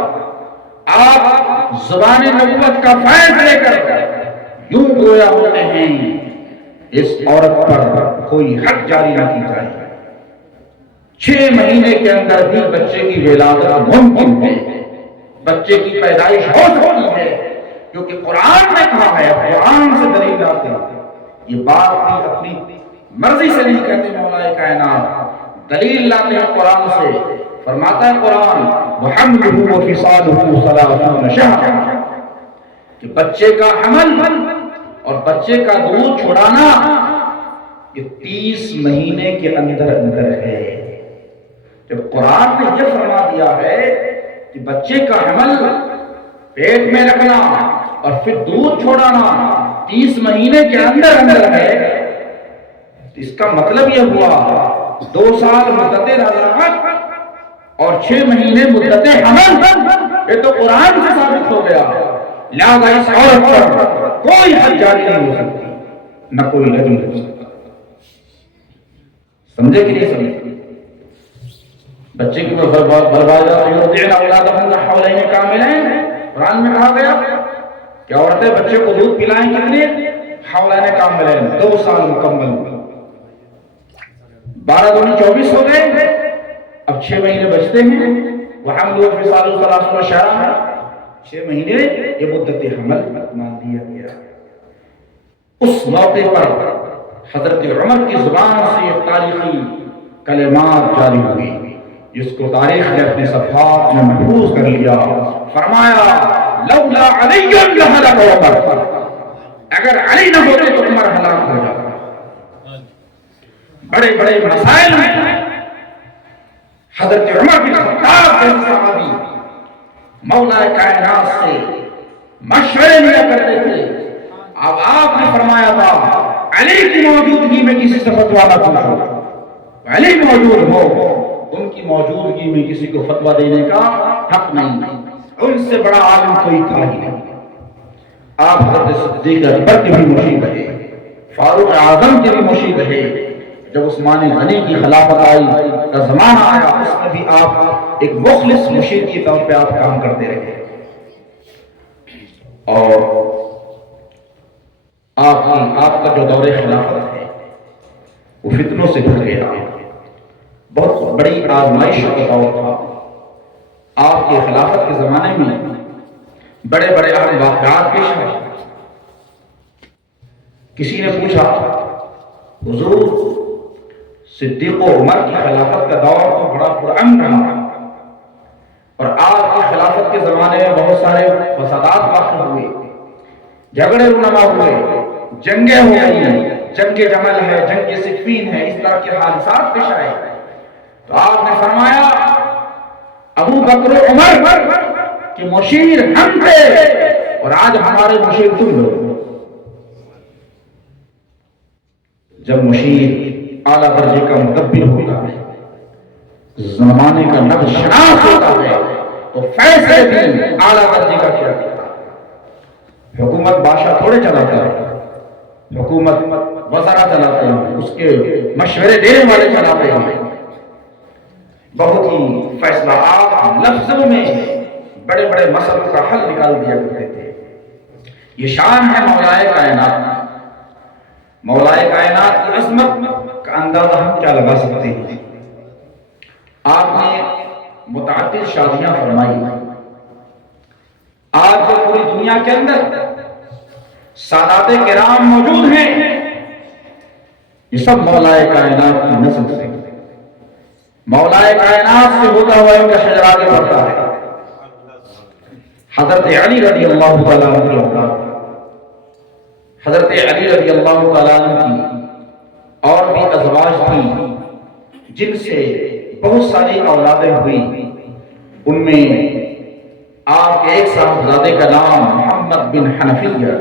آپ زبان نبوت کا فیض لے کر یوں گویا ہوتے ہیں اس عورت پر کوئی حق جاری نہ کی جائے۔ 6 مہینے کے اندر بھی بچے کی ولادت ممکن ہے، بچے کی پیدائش ہو سکتی ہے، کیونکہ قرآن نے کہا ہے، قرآن سے دلیل آتے ہیں۔ یہ بات بھی اپنی مرضی سے نہیں کہتے مولا کائنات، دلیل لاتے ہیں قرآن سے۔ فرماتا ہے قرآن وَحَمْلُهُ وَفِصَالُهُ 30 شَهْرًا، کہ بچے کا حمل اور بچے کا دودھ چھڑانا یہ 30 مہینے کے اندر اندر ہے۔ جب قرآن نے یہ فرما دیا ہے کہ بچے کا حمل پیٹ میں رکھنا اور پھر دودھ چھوڑانا 30 مہینے کے اندر اندر ہے، اس کا مطلب یہ ہوا 2 سال مدت رضاعت اور 6 مہینے مدت حمل، یہ تو قرآن سے ثابت ہو گیا۔ لہذا اس عورت پر کوئی حد جاری نہیں ہو سکتی، نہ کوئی رجم ہو سکتا۔ سمجھے کہ نہیں سمجھے؟ بچے کی بربادی یرضعن اولادهن حولین کاملین، قرآن میں کہا گیا کہ عورتیں بچے کو دودھ پلائیں کتنے؟ حولین کاملین، 2 سال مکمل۔ 12 دونی 24 ہو گئے، اب 6 مہینے بچتے ہیں۔ وحملہ وفصالہ 30 شہرا، 6 مہینے یہ مدت حمل مان دیا گیا۔ اس موقع پر حضرت عمر کی زبان سے یہ تاریخی کلمات جاری ہوئی، جس کو تاریخ نے اپنے صفحات میں محفوظ کر لیا۔ فرمایا لولا علی لہلک عمر، اگر علی نہ ہوتے تو عمر ہلاک ہو جاتا۔ بڑے بڑے مسائل میں حضرت عمر بن خطاب جیسے صحابی مولا کائنات سے مشورے لیا کرتے تھے۔ اب آپ نے فرمایا تھا علی کی موجودگی میں کسی سے فتویٰ نہ پوچھو، علی موجود ہو، ان کی موجودگی میں کسی کو فتویٰ دینے کا حق نہیں، ان سے بڑا عالم کوئی تھا ہی نہیں۔ آپ حضرت صدیق اکبر کے بھی مشیر رہے، فاروق اعظم کے بھی مشیر رہے۔ جب عثمان غنی کی خلافت آئی کا زمانہ آیا، اس میں بھی آپ ایک مخلص مشیر کی طور پہ آپ کام کرتے رہے، اور آپ کا جو دور خلافت ہے وہ فتنوں سے بھر گیا، بہت بڑی آزمائش کا دور تھا۔ آپ کے خلافت کے زمانے میں بڑے بڑے اہم واقعات پیش آئے۔ کسی نے پوچھا حضور صدیق و عمر کی خلافت کا دور تو بڑا پرامن رہا، اور آپ کی خلافت کے زمانے میں بہت سارے فسادات واقع ہوئے، جھگڑے رونما ہوئے، جنگیں ہو گئی، جنگ جمل ہے، جنگ صفین ہے، اس طرح کے حادثات پیش آئے۔ تو آپ نے فرمایا ابو بکر و عمر کہ مشیر ہم تھے اور آج ہمارے مشیر تم لوگ۔ جب مشیر اعلیٰ درجے کا مدبر ہوتا ہے، زمانے کا نبض شناس ہوتا ہے، تو فیصلے بھی اعلیٰ درجے کا کیا کرتا ہے۔ حکومت بادشاہ تھوڑے چلاتا ہے، حکومت وزراء چلاتے ہیں، اس کے مشورے دینے والے چلاتے ہیں۔ بہت ہی فیصلہ آپ لفظوں میں بڑے بڑے مسئلوں کا حل نکال دیا کرتے تھے۔ یہ شان ہے مولائے کائنات۔ مولائے کائنات کی عظمت کا اندازہ ہم کیا لگا سکتے ہیں؟ آپ نے متعدد شادیاں فرمائی، آج پوری دنیا کے اندر سادات کرام موجود ہیں، یہ سب مولا کائنات کی نسل سے، مولا کائنات سے ہوتا ہوا ان کا شجر آگے بڑھتا ہے۔ حضرت علی رضی اللہ تعالیٰ عنہ کی اولاد، حضرت علی رضی اللہ تعالیٰ عنہ کی اور بھی ازواج تھیں جن سے بہت ساری اولادیں ہوئی، ان میں آپ کے ایک صاحبزادے کا نام محمد بن حنفیہ،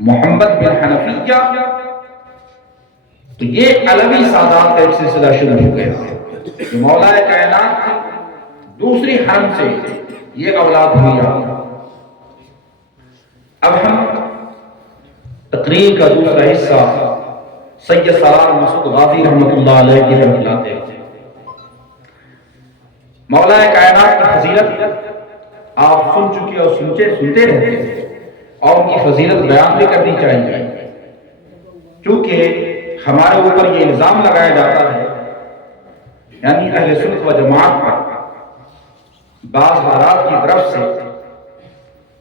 محمد بن حنفیہ، تو یہ علوی سادات کا ایک سلسلہ شروع ہو گیا کہ مولا کائنات کی دوسری حرم سے یہ اولاد ہوئی۔ اب ہم تقریر کا دوسرا حصہ سید سالار مسعود غازی رحمۃ اللہ علیہ کی طرف لاتے ہیں۔ مولا کائنات کی فضیلت آپ سن چکے اور سنتے رہتے ہیں، اور ان کی فضیلت بیان بھی کرنی چاہیے، کیونکہ ہمارے اوپر یہ الزام لگایا جاتا ہے، یعنی اہل سنت و جماعت پر بعض حضرات کی طرف سے،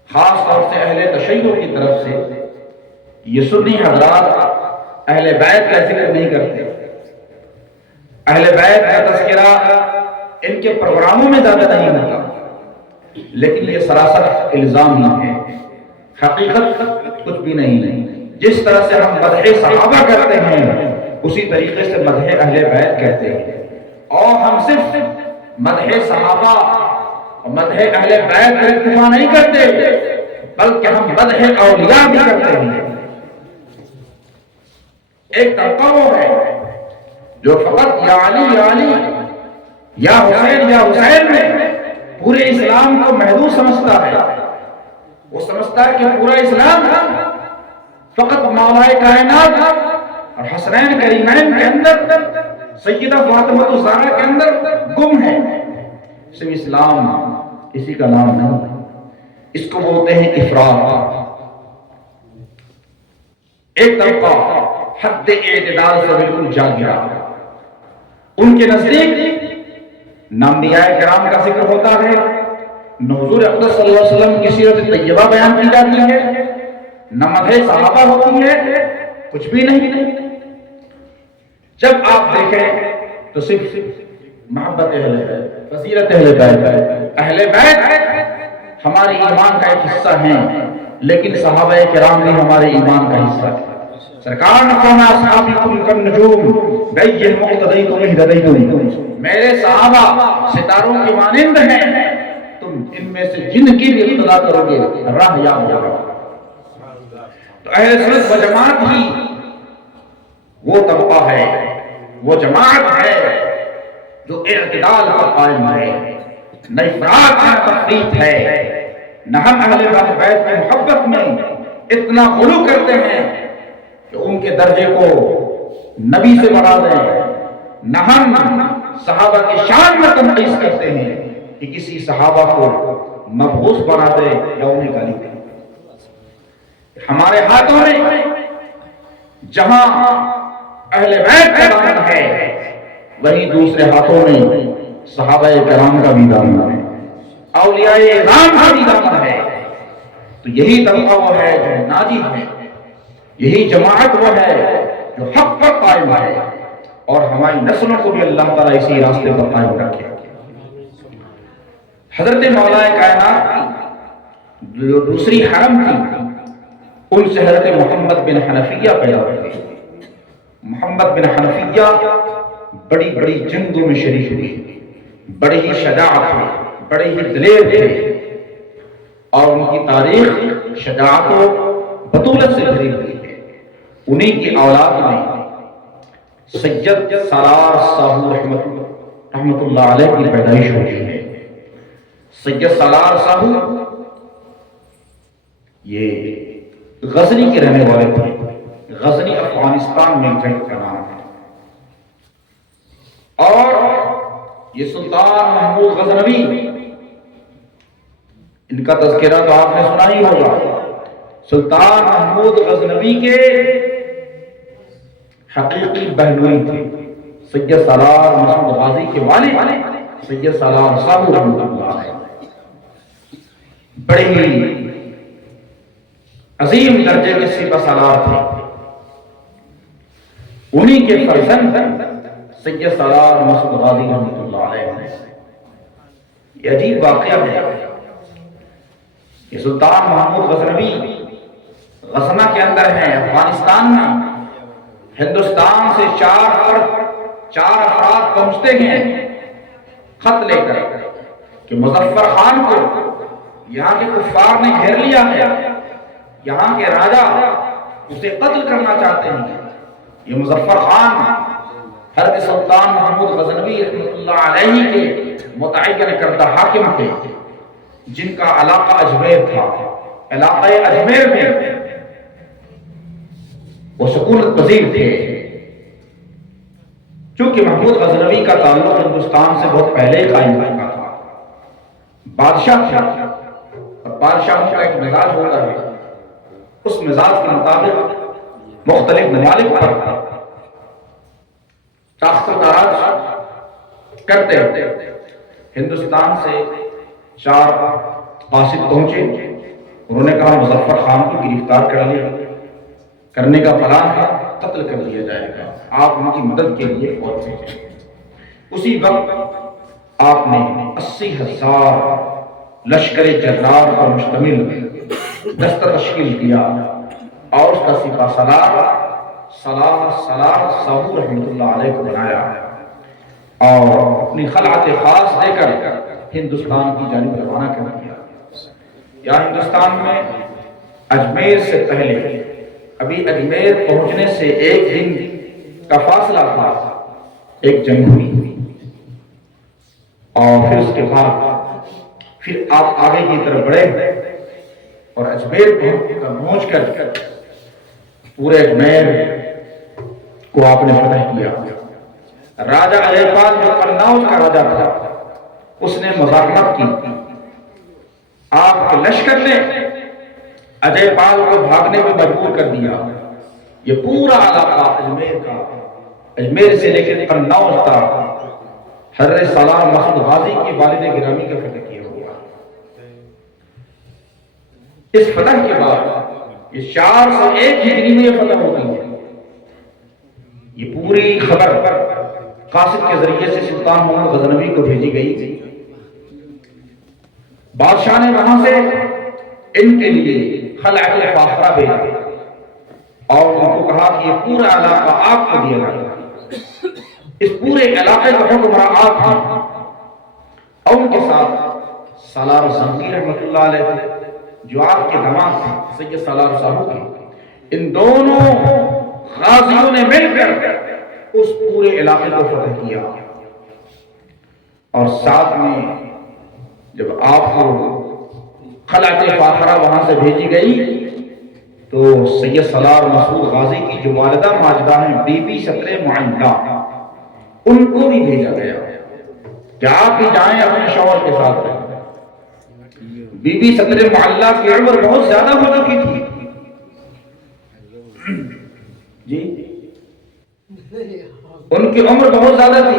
خاص طور سے اہل تشیع کی طرف سے، یہ سنی حضرات اہل بیت کا ذکر نہیں کرتے، اہل بیت کا تذکرہ ان کے پروگراموں میں زیادہ نہیں ہوتا، لیکن یہ سراسر الزام ہی ہے، حقیقت کچھ بھی نہیں ہے۔ جس طرح سے ہم مدح صحابہ کرتے ہیں اسی طریقے سے مدح اہل بیت کہتے ہیں، اور ہم صرف مدح صحابہ اور مدح اہل بیت پر اکتفا نہیں کرتے، بلکہ ہم مدح اولیاء بھی کرتے ہیں۔ ایک طبقہ وہ ہے جو فقط یا علی یا علی یا حسین میں پورے اسلام کو محدود سمجھتا ہے، وہ سمجھتا ہے کہ پورا اسلام فقط مولا کائنات اور حسنین کریمین کے اندر، سیدہ فاطمہ الزہرا کے اندر گم ہے۔ صرف اسلام اسی کا نام نہیں، اس کو بولتے ہیں افراط۔ ایک طبقہ حد اعتدال سے بالکل جا گرا، ان کے نزدیک نہ انبیاء کرام کا ذکر ہوتا ہے، نہ حضور اقدس صلی اللہ علیہ وسلم کی سیرت طیبہ بیان کی جاتی ہے، نہ مدح صحابہ ہوتی ہے، کچھ بھی نہیں۔ جب آپ دیکھیں تو صرف محبت اہل بیت، فضیلت اہل بیت، اہل بیت ہمارے ایمان کا ایک حصہ ہیں، لیکن صحابہ کرام بھی ہمارے ایمان کا حصہ ہے۔ سرکار نے فرمایا اصحابکم کالنجوم بأیہم اقتدیتم اہتدیتم، میرے صحابہ ستاروں کے مانند ہیں، تم ان میں سے جن کی بھی اقتدا کرو گے راہ یاب ہوگا۔ تو اہل سنت و جماعت ہی وہ طبقہ ہے، وہ جماعت ہے جو اعتدال پر قائم ہے، نہ افراط نہ تفریط ہے، نہ ہم اہل بیت کی محبت میں اتنا غلو کرتے ہیں کہ ان کے درجے کو نبی سے بڑھا دیں، نہ ہم صحابہ کی شان میں تنقیص کرتے ہیں کہ کسی صحابہ کو مبغوث بنا دے یا انہیں گالی دے۔ ہمارے ہاتھوں میں جہاں اہل بیت کا دامن ہے، وہیں دوسرے ہاتھوں میں صحابہ کرام کا بھی دامن ہے، اولیاء اعظام کا بھی دامن ہے۔ تو یہی طبقہ وہ ہے جو ناجی ہے، یہی جماعت وہ ہے جو حق پر قائم ہے، اور ہماری نسلوں کو بھی اللہ تعالیٰ اسی راستے پر قائم رکھے۔ حضرت مولا کائنات کی جو دوسری حرم تھی، ان سے حضرت محمد بن حنفیہ پیدا ہوئے۔ محمد بن حنفیہ بڑی بڑی جنگوں میں شریک ہوئے، بڑی ہی شجاعت تھے، بڑے ہی دلیر تھے، اور ان کی تاریخ شجاعت و بطولت سے بھری ہوئی ہے۔ انہی کی اولاد میں سید سالار صاحب رحمۃ اللہ علیہ کی پیدائش ہوئی ہے۔ سید سالار صاحب یہ غزنی کے رہنے والے تھے، غزنی افغانستان میں جنگ کا نام ہے، اور یہ سلطان محمود غزنوی، ان کا تذکرہ تو آپ نے سنا ہی ہوگا۔ سلطان محمود غزنوی کے حقیقی بہنوئی تھے، سید سالار مسعود غازی کے والد سید سالار صاحب رحمۃ اللہ علیہ، بڑے ہی عظیم درجے کے سپہ سالار تھے، انہی کے فرزند سید سالار مسعود غازی رحمۃ اللہ علیہ۔ یہ عجیب واقعہ ہے، یہ سلطان محمود غزنوی غزنہ کے اندر ہیں، افغانستان میں ہندوستان سے چار افراد پہنچتے ہیں خط لے کر کہ مظفر خان کو یہاں کے کفار نے گھیر لیا ہے، یہاں کے راجہ اسے قتل کرنا چاہتے ہیں۔ یہ مظفر خان حضرت سلطان محمود غزنوی رحمۃ اللہ علیہ کے متعین کردہ حاکم تھے، جن کا علاقہ اجمیر تھا۔ علاقہ اجمیر میں وہ سکونت پذیر تھے، چونکہ محمود غزنوی کا تعلق ہندوستان سے بہت پہلے قائم ہو چکا تھا، بادشاہ تھا، اور بادشاہوں کا ایک مزاج ہوتا ہے، اس مزاج کے مطابق مختلف ممالک پر تاخت و تاراج کرتے ہیں۔ ہندوستان سے 4 قاصد پہنچے، انہوں نے کہا مظفر خان کو گرفتار کرنے کا پلان ہے، قتل کر دیا جائے گا، آپ ان کی مدد کے لیے فوج بھیجیں۔ اسی وقت آپ نے 80,000 لشکر جرار پر مشتمل دستہ تشکیل کیا، اور اس کا سپہ سالار ساہو رحمۃ اللہ علیہ کو بنایا، اور اپنی خلعت خاص دے کر ہندوستان کی جانب روانہ کر دیا۔ یا ہندوستان میں اجمیر سے پہلے، ابھی اجمیر پہنچنے سے ایک دن کا فاصلہ تھا، ایک جنگ ہوئی، اور پھر اس کے بعد پھر آپ آگے کی طرف بڑھے اور اجمیر پہنچ کر پورے اجمیر کو آپ نے فتح کیا۔ راجہ اجے پال جو قنوج کا راجہ تھا، اس نے مزاحمت کی، آپ کے لشکر نے اجے پال کو بھاگنے میں مجبور کر دیا۔ یہ پورا علاقہ اجمیر کا، اجمیر سے لے کر قنوج تک حضرت سالار مسعود غازی کی والد گرامی کا فتح کیا ہوا۔ اس فتح کے بعد یہ 401 ہجری میں یہ فتح ہوتی ہے۔ یہ پوری خبر قاصد کے ذریعے سے سلطان محمود غزنوی کو بھیجی گئی تھی۔ بادشاہ نے وہاں سے ان کے لیے خلعت فاخرہ بھیجا، اور ان کو کہا کہ یہ پورا علاقہ آپ کو دیا گیا، اس پورے علاقے کا حکمراں آپ ہیں۔ اور ان کے ساتھ سالار زنگی رحمۃ اللہ علیہ تھے، جو آپ کے داماد تھے سید سالار صاحب کے۔ ان دونوں غازیوں نے مل کر اس پورے علاقے کو فتح کیا، اور ساتھ میں جب آپ کو خلعت فاخرہ وہاں سے بھیجی گئی تو سید سالار مسعود غازی کی جو والدہ ماجدہ ہیں بی بی ستر معلہ، ان کو بھی بھیجا گیا کہ آپ بھی جائیں اپنے شوہر کے ساتھ رہیں۔ بی بی ستر معلہ کی عمر بہت زیادہ ہو چکی تھی جی، ان کی عمر بہت زیادہ تھی۔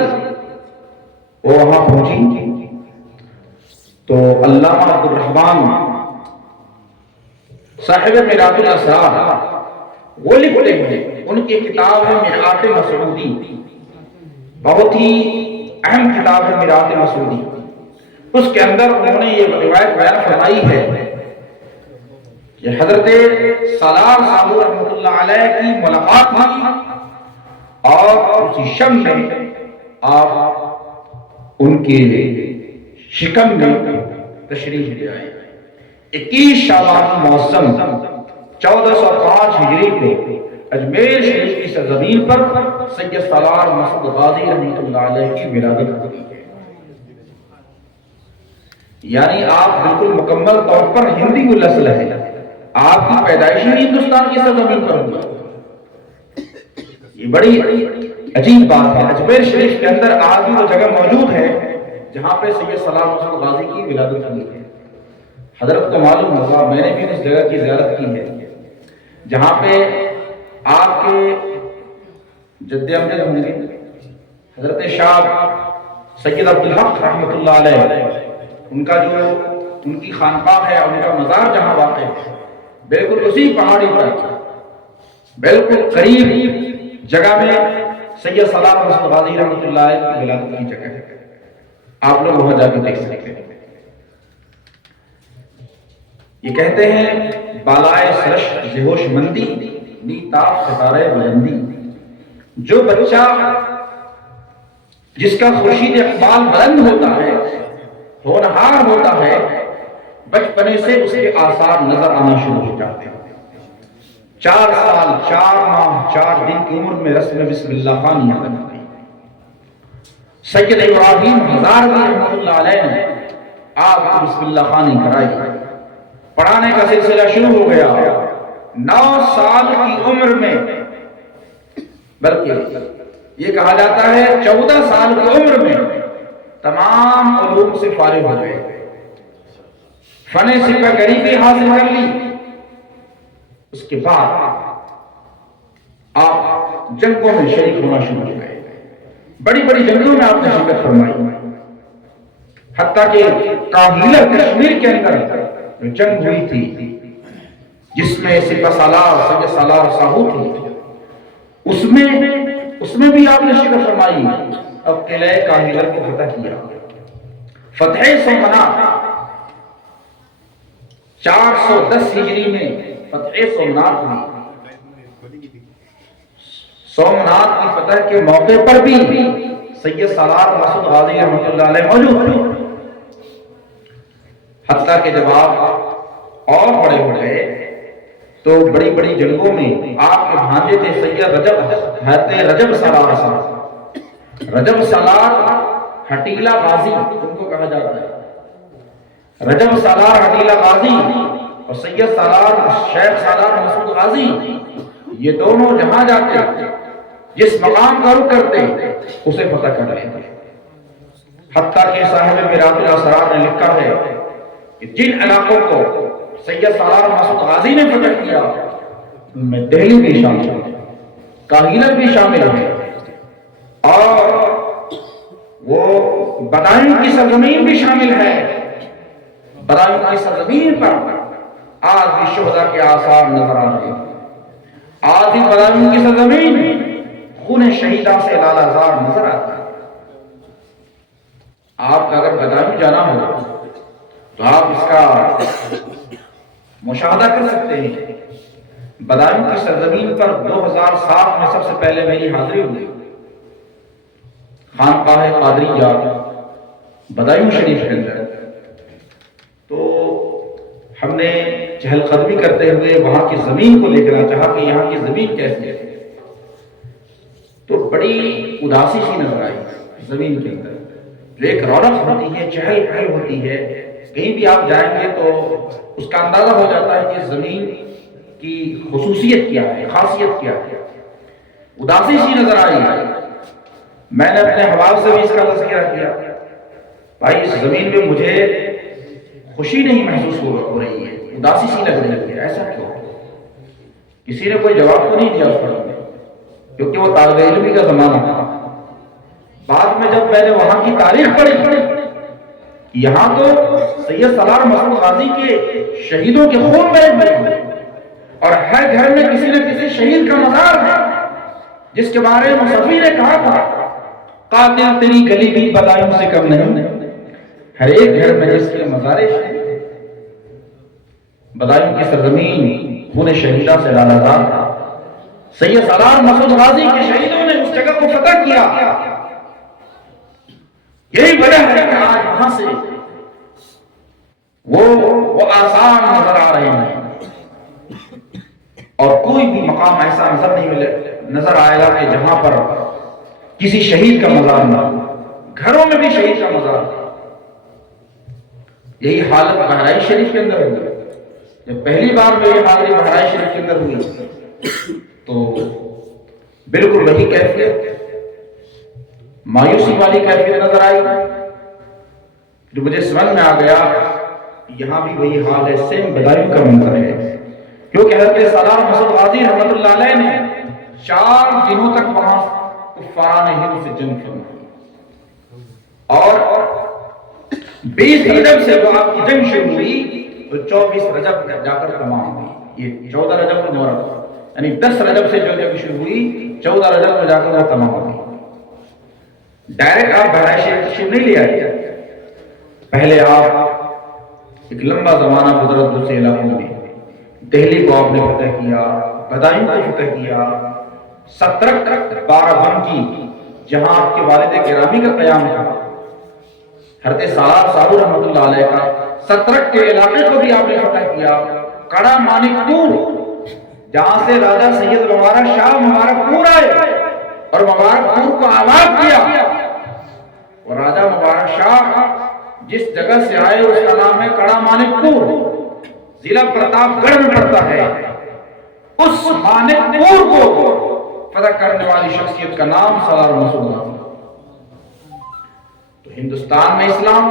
وہ وہاں پہنچی تو علامہ عبدالرحمن صاحب میرات الاسرار وہ لکھتے ہیں، ان کی کتاب ہے میرات مسعودی، بہت ہی اہم کتاب ہے میرات مسعودی۔ اس کے اندر انہوں نے یہ روایت بیان فرمائی ہے کہ حضرت سالار صاحب رحمۃ اللہ علیہ کی ملاقات ہوئی، اور اسی شب میں آپ ان کے شکم میں تشریف لے آئے۔ 21 شعبان موسم 1405 ہجری کو اجمیر شریف کی سرزمین پر سید سالار مسعود غازی رحمۃ اللہ علیہ کی ولادت ہوئی ہے۔ یعنی آپ بالکل مکمل طور پر ہندی النسل ہے، آپ کی پیدائش ہی ہندوستان کی سرزمین پر ہوئی۔ یہ بڑی عجیب بات ہے۔ اجمیر شریف کے اندر آج بھی وہ جگہ موجود ہے جہاں پہ سید سالار مسعود غازی کی ولادت ہوئی ہے۔ حضرت کو معلوم ہوگا، میں نے بھی اس جگہ کی زیارت کی ہے جہاں پہ آپ کے جد امجد ہوں گے حضرت شاہ سید عبدالحق رحمۃ اللہ علیہ، ان کا جو ان کی خانقاہ ہے، ان کا مزار جہاں واقع ہے، بالکل اسی پہاڑی پر بالکل قریب جگہ میں سید سالار مسعود غازی رحمۃ اللہ علیہ کی ولادت کی جگہ ہے، آپ لوگ وہاں جا کے دیکھ سکتے ہیں۔ یہ کہتے ہیں بالائے سرش ذہوش مندی نیتاب ستارے بلندی، جو بچہ جس کا خورشید اقبال بلند ہوتا ہے، ہونہار ہوتا ہے، بچپنے سے اس کے آثار نظر آنا شروع ہو جاتے ہیں۔ 4 سال 4 ماہ 4 دن کی عمر میں رسم بسم اللہ خوانی یاد آتی ہے۔ سید ابراہیم ہزاروی رحمۃ اللہ علیہ نے آپ کو بسم اللہ خوانی کرائی، پڑھانے کا سلسلہ شروع ہو گیا۔ 9 سال کی عمر میں، بلکہ یہ کہا جاتا ہے 14 سال کی عمر میں تمام علوم سے فارغ ہو گئے، فن سپہ غریبی حاصل کر لی۔ اس کے بعد آپ جنگوں میں شریک ہونا شروع ہو گئے، بڑی بڑی جنگوں میں آپ نے شرکت فرمائی، حتیٰ کہ کاہیلہ کشمیر کے اندر جو جنگ ہوئی تھی جس میں سپہ سالار سید سالار ساہو تھی، اس میں بھی آپ نے شرکت فرمائی اور قلعہ کاہیلہ کو فتح کیا۔ فتح سومنات 410 ہجری میں فتح سومنات ہوئی۔ سومنات کی فتح کے موقع پر بھی سید سالار مسعود غازی رحمۃ اللہ علیہ موجود تھے، حتیٰ کہ جب آپ اور بڑے ہو گئے تو بڑی بڑی جنگوں میں آپ کے بھانجے تھے سید رجب سالار صاحب، رجب سالار ہٹیلہ غازی ان کو کہا جاتا ہے۔ رجب سالار ہٹیلہ غازی اور سید سالار شیخ سالار مسعود غازی، یہ دونوں جہاں جاتے جس مقام کا رخ کرتے اسے فتح کر لیتے۔ حتیٰ کہ صاحب میرات الاسرار نے لکھا ہے کہ جن علاقوں کو سید سالار مسعود غازی نے فتح کیا ان میں دہلی بھی شامل ہے، کاہیلہ بھی شامل ہے، اور وہ بدائن کی سرزمین بھی شامل ہے۔ بدائن کی سرزمین پر آج بھی شہداء کے آثار نظر آ رہے ہیں، آج بھی بدائن کی سرزمین خون شہیدہ سے لالہزار نظر آتا ہے۔ آپ کا اگر بدائن جانا ہو تو آپ اس کا مشاہدہ کر سکتے ہیں۔ بدائن کی سرزمین پر 2007 میں سب سے پہلے میری حاضری ہوئی، خانقاہ قادریہ بدایوں شریف کے اندر، تو ہم نے چہل قدمی کرتے ہوئے وہاں کی زمین کو دیکھنا چاہا کہ یہاں کی زمین کیسی ہے، تو بڑی اداسی سی نظر آئی زمین کے اندر، جو ایک رونق ہوتی ہے، چہل پہل ہوتی ہے، کہیں بھی آپ جائیں گے تو اس کا اندازہ ہو جاتا ہے کہ زمین کی خصوصیت کیا ہے، خاصیت کیا ہے، اداسی سی نظر آئی۔ میں نے اپنے حوال سے بھی اس کا تذکرہ کیا، بھائی اس زمین میں مجھے خوشی نہیں محسوس ہو رہی ہے، اداسی سی لگ رہی ہے، ایسا کیوں؟ کسی نے کوئی جواب تو نہیں دیا اس پر، کیونکہ وہ طالب علمی کا زمانہ تھا۔ بعد میں جب میں نے وہاں کی تاریخ پڑھی، یہاں تو سید سالار مسعود غازی کے شہیدوں کے خون بہے ہوئے ہیں، اور ہر گھر میں کسی نہ کسی شہید کا مزار ہے، جس کے بارے میں مصنفی نے کہا تھا قاتل تیری گلی بھی بدایوں سے کم نہیں، ہر ایک گھر میں جس کے مزار شہید ہے۔ بدایوں کی سرزمین خون شہیدہ سے لالہزار تھا، سید سالار مسعود غازی کے شہیدوں نے اس جگہ کو فتح کیا۔ یہی وجہ ہے کہ آج وہاں سے وہ آثار نظر آ رہے ہیں، اور کوئی بھی مقام ایسا نظر آئے گا کہ جہاں پر کسی شہید کا مزار نہ، گھروں میں بھی شہید کا مزار۔ یہی حالت بہرائچ شریف کے اندر ہوئی۔ جب پہلی بار میری حاضری بہرائچ شریف کے اندر ہوئی تو بالکل وہی کیفیت، مایوسی والی کیفیت نظر آئی، جو مجھے سمجھ میں آ گیا یہاں بھی وہی حال ہے، سیم بدایوں کا منظر ہے، کیونکہ حضرت سالار مسعود غازی رحمۃ اللہ علیہ نے 4 دنوں تک وہاں کفاران ہند سے جنگ فرمائی، اور 20 رجب سے جو آپ کی جنگ شروع ہوئی تو 24 رجب جا کر تمام ہوئی۔ یہ 14 رجب المحرم، یعنی 10 رجب سے جو جنگ شروع ہوئی 14 رجب میں جا کر وہ تمام ہوگی۔ ڈائریکٹ آپ بحرائے شریف تشریف نہیں لے آئے، پہلے آپ ایک لمبا زمانہ گزرا دوسرے علاقوں میں، دہلی کو آپ نے فتح کیا، بدائن کو فتح کیا، سترک بارہ بنکی جہاں آپ کے والد گرامی کا قیام تھا، حضرت سالار صاحب رحمۃ اللہ علیہ کا سترک کے علاقے کو بھی آپ نے فتح کیا، کڑا مانک پور جہاں سے راجہ سید مبارک شاہ مبارک پور آئے اور مبارک پور کو آباد کیا، اور راجہ مبارک شاہ جس جگہ سے آئے اس کا نام ہے کڑا مانک پور، ضلع پرتاپ گڑھ میں پڑتا ہے۔ اس مانک پور کو فتح کرنے والی شخصیت کا نام سالار مسعود اللہ۔ تو ہندوستان میں اسلام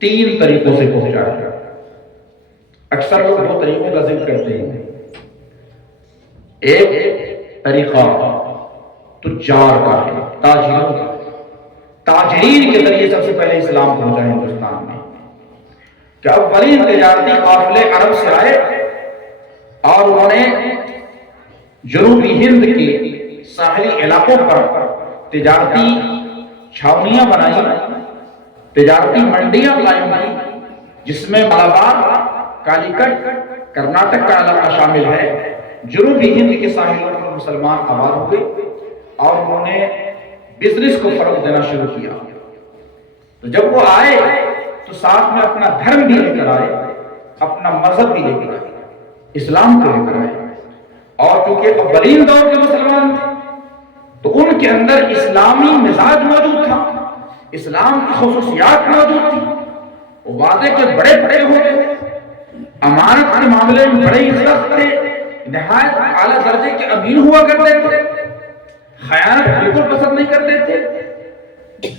3 طریقوں سے پہنچا ہے۔ اکثر لوگ 2 طریقوں کا ذکر کرتے ہیں۔ ایک طریقہ تجار کا ہے، تاجروں کا، تاجرین کے ذریعے سب سے پہلے اسلام پہنچا ہندوستان میں، کہ اولین تجارتی قافلے عرب سے آئے اور انہوں نے جنوبی ہند کے ساحلی علاقوں پر تجارتی چھاونیاں بنائی، تجارتی منڈیاں قائم کی، جس میں مالابار، کالی کٹ، کرناٹک کا علاقہ شامل ہے۔ جنوبی ہند کے ساحلوں پر مسلمان آباد ہوئے اور انہوں نے بزنس کو فروغ دینا شروع کیا۔ تو جب وہ آئے تو ساتھ میں اپنا دھرم بھی لے کر آئے، اپنا مذہب بھی لے کر آئے، اسلام کو لے کر آئے، اور چونکہ اولین دور کے مسلمان تھے تو ان کے اندر اسلامی مزاج موجود تھا، اسلام کی خصوصیات موجود تھی، وہ وعدے کے بڑے بڑے ہوتے، امانت کے معاملے میں بڑے عزت تھے، نہایت اعلیٰ درجے کے امین ہوا کرتے تھے، خیانت بالکل پسند نہیں کرتے تھے،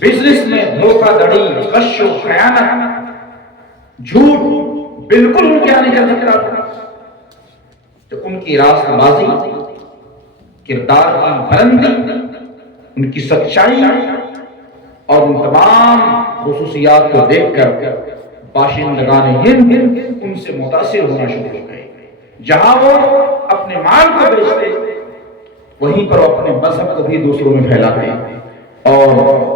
بزنس میں دھوکہ دھڑی، غش و خیانت، جھوٹ بالکل ان کے یہاں نہیں چل سکتا تھا۔ تو ان کی راست بازی، کردار کی بلندی، ان کی سچائی اور ان تمام خصوصیات کو دیکھ کر باشندگان ہند ان سے متاثر ہونا شروع ہو گئے۔ جہاں وہ اپنے مال کو بیچتے وہیں پر وہ اپنے مذہب کو بھی دوسروں میں پھیلاتے، اور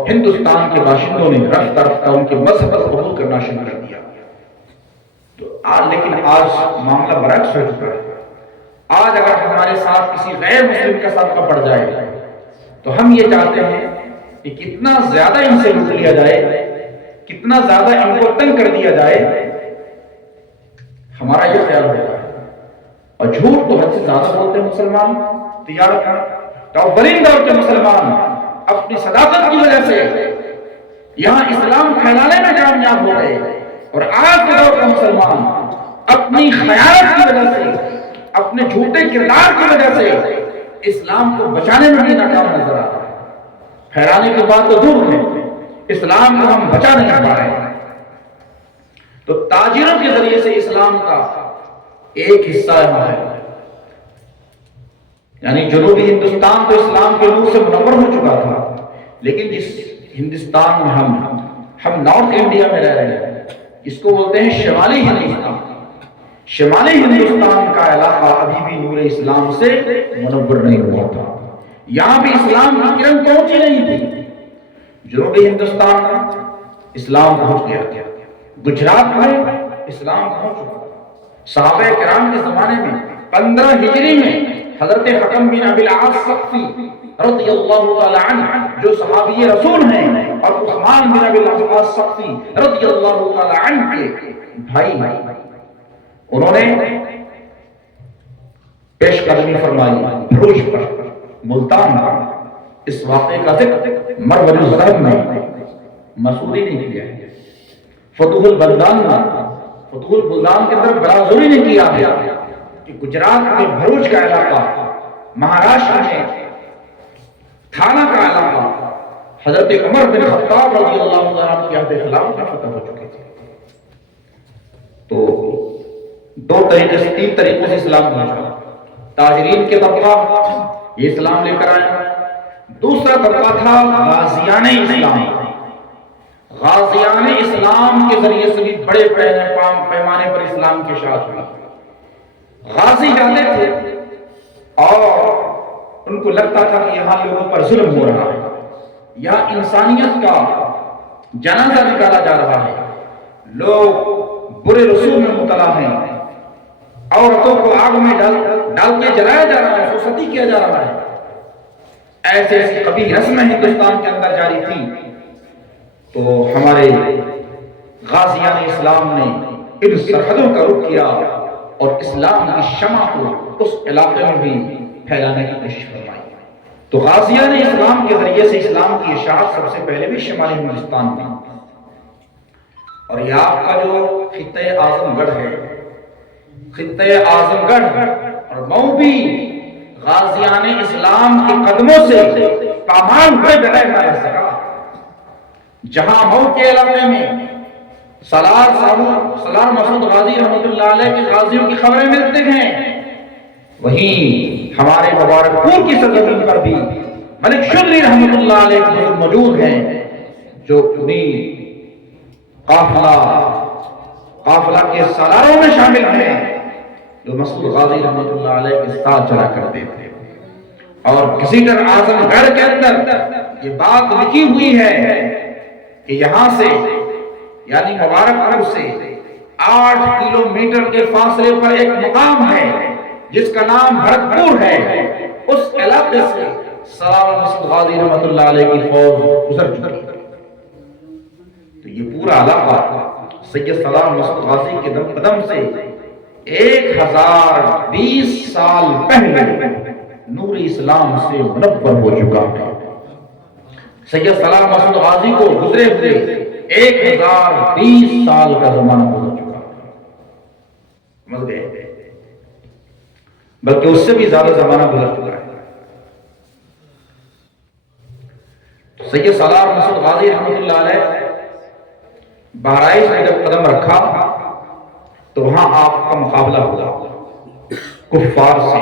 ہندوستان کے باشندوں نے رفتہ رفتہ ان کے مذہب کو قبول کرنا شروع کر دیا۔ تو لیکن آج معاملہ برعکس ہو چکا ہے۔ آج اگر ہمارے ساتھ کسی غیر مسلم کا صدقہ پڑ جائے تو ہم یہ چاہتے ہیں کہ کتنا زیادہ ان سے لوٹ لیا جائے، کتنا زیادہ ان کو تنگ کر دیا جائے، ہمارا یہ خیال ہوتا ہے۔ اور جھوٹ تو حد سے زیادہ بولتے ہیں مسلمان تجارت میں۔ تو اولین دور کے مسلمان اپنی صداقت کی وجہ سے یہاں اسلام پھیلانے میں کامیاب ہو گئے، اور آج کے دور کا مسلمان اپنی خیانت کی وجہ سے، اپنے جھوٹے کردار کی وجہ سے اسلام کو بچانے میں بھی ناکام نظر آ رہا ہے۔ پھیلانے کے بعد تو دور ہے، اسلام کو ہم بچا نہیں پا رہے ہیں۔ تو تاجروں کے ذریعے سے اسلام کا ایک حصہ یہاں ہے، یعنی جنوبی ہندوستان تو اسلام کے نور سے منور ہو چکا تھا، لیکن جس ہندوستان میں ہم نارتھ انڈیا میں رہ رہے ہیں، اس کو بولتے ہیں شمالی ہندوستان، شمالی ہندوستان کا علاقہ ابھی بھی نور اسلام سے منور نہیں ہوا تھا، یہاں بھی اسلام کی کرن پہنچی نہیں تھی۔ جنوبی ہندوستان میں اسلام پہنچ گیا تھا، گجرات میں اسلام پہنچ چکا، صحابہ کرام کے زمانے میں 15 ہجری میں حضرت حکم بن ابی العاص ثقفی رضی اللہ تعالی عنہ جو صحابی رسول ہیں، اور عثمان بن ابی العاص ثقفی رضی اللہ تعالی عنہ کے بھائی ہیں، انہوں نے پیش قدمی فرمائی بھروج پر، ملتان پر۔ اس واقعے کا ذکر مرور الزہر میں مسعودی نے کیا ہے، فتوح البلدان کے اندر برازوری نے کیا ہے کہ گجرات میں بھروج کا علاقہ، مہاراشٹر میں تھانہ کا علاقہ حضرت عمر بن خطاب رضی اللہ عنہ کے عہد خلافت میں فتح ہو چکے تھے۔ تو 2 طریقے سے 3 طریقوں سے اسلام پہنچا۔ تاجرین کے طبقہ یہ اسلام لے کر آئے، دوسرا طبقہ تھا غازیان اسلام۔ غازیان اسلام کے ذریعے سے بھی بڑے پیمانے پر اسلام کی اشاعت ہوئی۔ غازی جاتے تھے اور ان کو لگتا تھا کہ یہاں لوگوں پر ظلم ہو رہا ہے، یہاں انسانیت کا جنازہ نکالا جا رہا ہے، لوگ برے رسوم میں مبتلا ہیں، عورتوں کو آگ میں ڈال کے جلایا جا رہا ہے، سوستی کیا جا رہا ہے۔ ایسے ایسی قبیح رسمیں ہندوستان کے اندر جاری تھیں، تو ہمارے غازیان اسلام نے ان سرحدوں کا رخ کیا اور اسلام کی شمع کو اس علاقے میں بھی پھیلانے کی کوشش فرمائی۔ تو غازیان اسلام کے ذریعے سے اسلام کی اشاعت سب سے پہلے بھی شمالی ہندوستان میں، اور یہ آپ کا جو خطہ اعظم گڑھ ہے، خطہ اعظم گڑھ اور مئو بھی غازیان اسلام کے قدموں سے پامال ہوئے بغیر نہ رہ سکا۔ جہاں مئو کے علاقے میں سالار مسعود غازی رحمۃ اللہ علیہ کے غازیوں کی خبریں ملتے ہیں، وہیں ہمارے مبارکپور کی سرزمین پر بھی ملک شلی رحمۃ اللہ علیہ کے موجود ہیں، جو انہیں قافلہ کے سالاروں میں شامل ہیں، جو مسعود غازی رحمۃ اللہ علیہ کے ساتھ چلا کرتے تھے۔ اور گزیٹر اعظم گڑھ کے اندر یہ بات لکھی ہوئی ہے کہ یہاں سے یعنی مبارکپور سے 8 کلومیٹر کے فاصلے پر ایک مقام ہے جس کا نام بھرتپور ہے، اس علاقے سے سالار مسعود غازی رحمۃ اللہ علیہ کی فوج گزر چکی ہے۔ تو یہ پورا علاقہ سید سالار مسعود غازی کے دم قدم سے 1020 سال پہلے نور اسلام سے منور ہو چکا ہے۔ سید سالار مسعود غازی کو گزرے ہوئے 1020 سال کا زمانہ گزر چکا ہے، سمجھ گئے؟ بلکہ اس سے بھی زیادہ زمانہ گزر چکا ہے۔ سید سالار مسعود غازی رحمۃ اللہ علیہ بہرائچ میں جب قدم رکھا تو وہاں آپ کا مقابلہ ہوا کفار سے،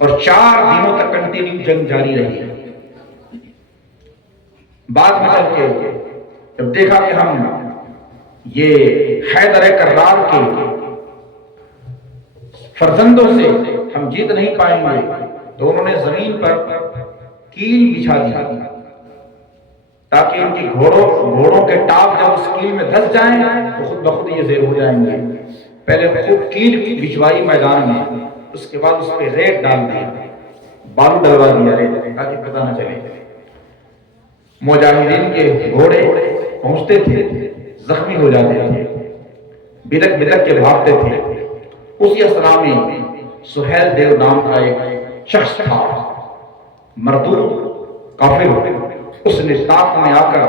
اور 4 دنوں تک کنٹینیو جنگ جاری رہی۔ بعد میں چل کے جب دیکھا کہ ہم یہ حیدر کرار کے فرزندوں سے ہم جیت نہیں پائیں گے، تو انہوں نے زمین پر کیل بچھا دی تاکہ ان کی گھوڑوں کے ٹاپ جب اس کیل میں دھس جائیں تو خود بخود یہ زیر ہو جائیں گے۔ پہلے خوب کیل بچھوائی میدان میں، اس کے بعد اس پہ ریت ڈال دی، بالو ڈلوا دیا ریت تاکہ پتہ نہ چلے۔ مجاہدین کے گھوڑے پہنچتے تھے، زخمی ہو جاتے تھے، بدک بدک کے بھاگتے تھے۔ اسی اسرا میں سہیل دیو نام کا ایک شخص تھا، مردود کافر، اس نے طاق میں آ کر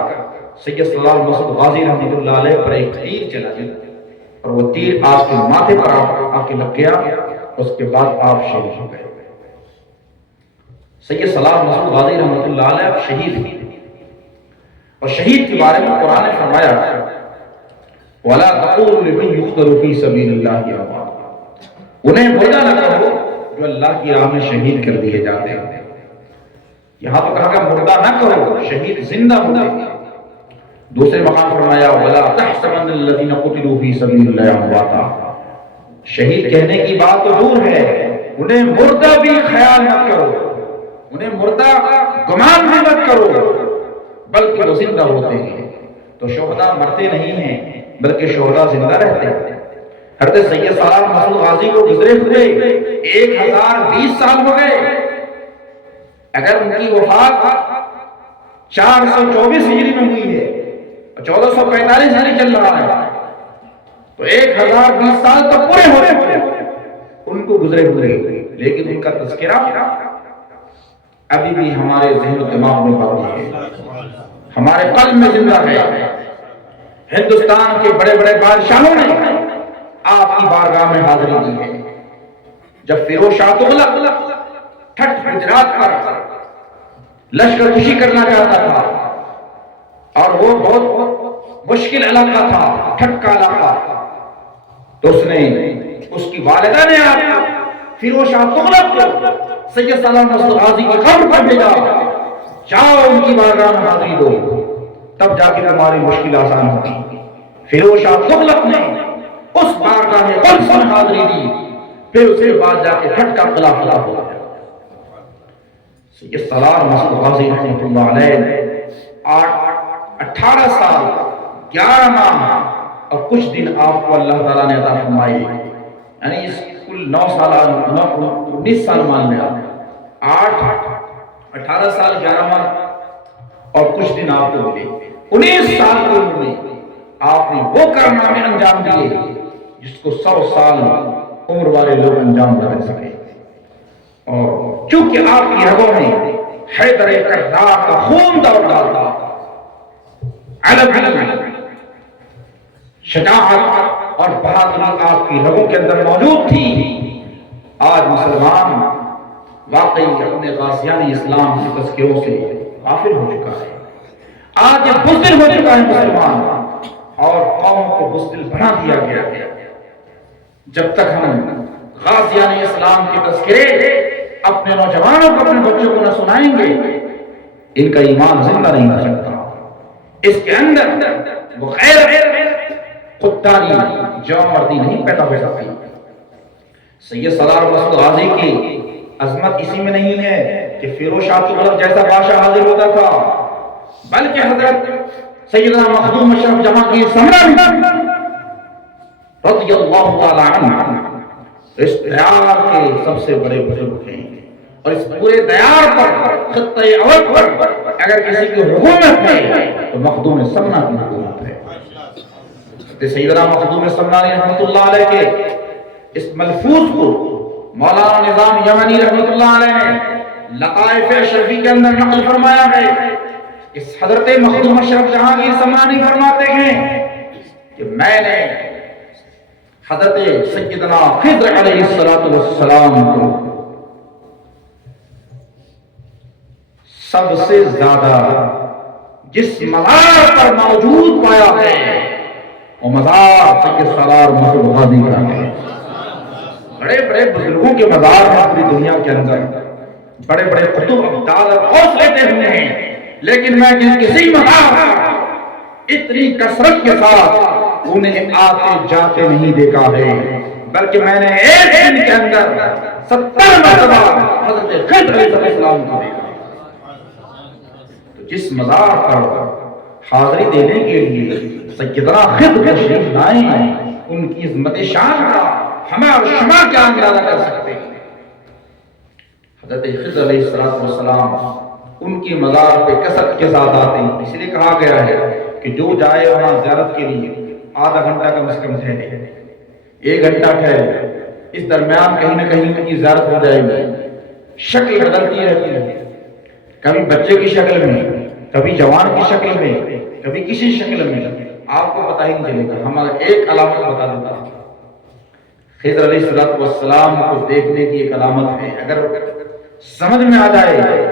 سید سالار مسعود غازی رحمۃ اللہ علیہ پر ایک تیر چلا دیا، اور وہ تیر آپ کے ماتھے پر آ کے لگ گیا، اس کے بعد آپ شہید ہو گئے۔ سید سالار مسعود غازی رحمۃ اللہ علیہ شہید ہوئے، اور شہید کے بارے میں قرآن نے فرمایا وَلَا تَقُولُوا لِمَن يُقْتَلُ فِي سَبِيلِ اللَّهِ أَمْوَاتٌ، انہیں مردہ نہ کہو جو اللہ کی راہ میں شہید کر دیے جاتے ہیں۔ یہاں تو کہا کہ مردہ نہ کرو، شہید زندہ ہوتے ہیں۔ دوسرے مقام فرمایا وَلَا تَحْسَبَنَّ الَّذِينَ قُتِلُوا فِي سَبِيلِ اللَّهِ أَمْوَاتًا، شہید کہنے کی بات تو دور ہے، انہیں مردہ بھی خیال مت کرو، انہیں مردہ گمان بھی مت کرو، بلکہ وہ زندہ ہوتے ہیں۔ تو شہداء مرتے نہیں ہیں بلکہ شہداء زندہ رہتے ہیں۔ حضرت سید سالار مسعود غازی کو گزرے ہوئے 1020 سال ہو گئے۔ اگر ان کی وفات 424 ہجری میں ہوئی ہے اور 1445 ہجری چل رہا ہے، تو 1020 سال تک پورے ہو رہے ہیں ان کو گزرے ہوئے، لیکن ان کا تذکرہ ابھی بھی ہمارے ذہن و دماغ میں باقی ہے، ہمارے قلب میں زندہ ہے۔ ہندوستان کے بڑے بڑے بادشاہوں نے آپ کی بارگاہ میں حاضری دی ہے۔ جب فیروز شاہ تغلق ٹھٹ گجرات پر لشکر کشی کرنا چاہتا تھا، اور وہ بہت مشکل علاقہ تھا، ٹھٹ کا علاقہ، تو اس کی والدہ نے آپ فیروز شاہ تغلق کو سید سالار مسعود غازی کی خبر پر بھیجا، جاؤ ان کی بارگاہ میں حاضری دو، تب جا کے تمہاری مشکل آسان ہوگی۔ فیروز شاہ تغلق نے اس بارگاہ قدس میں حاضری دی پھر اس کے بعد جا کے پھٹ کا قلعہ فتح ہو گیا۔ سید سالار مسعود غازی رحمۃ اللہ علیہ 18 سال 11 ماہ اور کچھ دن آپ کو اللہ تعالیٰ نے عطا فرمائے، یعنی اس کل 19 سال مان لیا، 18 سال 11 ماہ اور کچھ دن آپ کو ملے۔ 19 سال کی عمر میں آپ نے وہ کارنامے انجام دیے جس کو 100 سال عمر والے لوگ انجام نہ سکے۔ اور چونکہ آپ کی رگوں میں حیدر کرار کا خون دوڑ رہا تھا، علم شجاعت اور بہادری آپ کی رگوں کے اندر موجود تھی، آج مسلمان واقعی اپنے غازیان اسلام کے تذکروں سے غافل ہو چکا ہے۔ آج یہ بزدل ہو چکا ہے مسلمان، اور قوم کو بزدل بنا دیا گیا ہے۔ جب تک ہم غازیان اسلام کے تذکرے اپنے نوجوانوں کو، اپنے بچوں کو نہ سنائیں گے، ان کا ایمان زندہ نہیں ہو سکتا۔ اس کے اندر وہ غیرت، خودداری، جوانمردی نہیں پیدا ہو سکتی۔ سید سالار مسعود غازی کی عظمت اسی میں نہیں ہے کہ فیروز شاہ تغلق جیسا بادشاہ حاضر ہوتا تھا، بلکہ حضرت سیدنا مخدوم اشرف جہانگیر سمرن رضی اللہ تعالی عنہ اس دیار کے سب سے بڑے بزرگ ہیں، اور اس پورے دیار پر، خطہ اول پر اگر کسی کی حکومت ہے تو مخدوم سمنا کی حکومت ہے۔ سیدنا مخدوم سمنانی رحمۃ اللہ علیہ کے اس ملفوظ کو مولانا نظام یمنی رحمۃ اللہ علیہ نے لطائف اشرفی کے اندر نقل فرمایا ہے۔ اس حضرت مخدوم اشرف جہانگیر سمنانی فرماتے ہیں کہ میں نے حضرت سیدنا خضر علیہ السلام کو سب سے زیادہ جس مزار پر موجود پایا ہے وہ مزار سید سالار مسعود غازی کا ہے۔ بڑے بڑے بزرگوں کے مزار ہیں پوری دنیا کے اندر، بڑے بڑے قطب ابدال غوث لیتے ہوئے ہیں، لیکن میں کسی مزار اتنی کثرت کے ساتھ انہیں آتے جاتے نہیں دیکھا ہے، بلکہ میں نے ایک دن کے اندر 70 مرتبہ حضرت خضر علیہ السلام کو دیکھا۔ تو جس مزار پر حاضری دینے کے لیے سیدنا خضر تشریف لائے ہیں، ان کی عظمت شان کا ہمیں اور شما کیا اندازہ کر سکتے ہیں۔ حضرت خضر علیہ السلام ان کی مزار پہ کثرت کے ساتھ آتے ہیں، اس لیے کہا گیا ہے کہ جو جائے وہاں زیارت کے لیے آدھا گھنٹہ کم سے کم ٹھہرے، 1 گھنٹہ ٹھہرے، اس درمیان کہیں نہ کہیں ان کی زیارت ہو جائے گی۔ شکل بدلتی رہتی ہے، کبھی بچے کی شکل میں، کبھی جوان کی شکل میں، کبھی کسی شکل میں، آپ کو پتہ ہی نہیں چلے گا۔ ہمارا ایک علامت بتا دیتا ہوں، خضر علیہ السلام کو دیکھنے کی ایک علامت ہے، اگر سمجھ میں آ جائے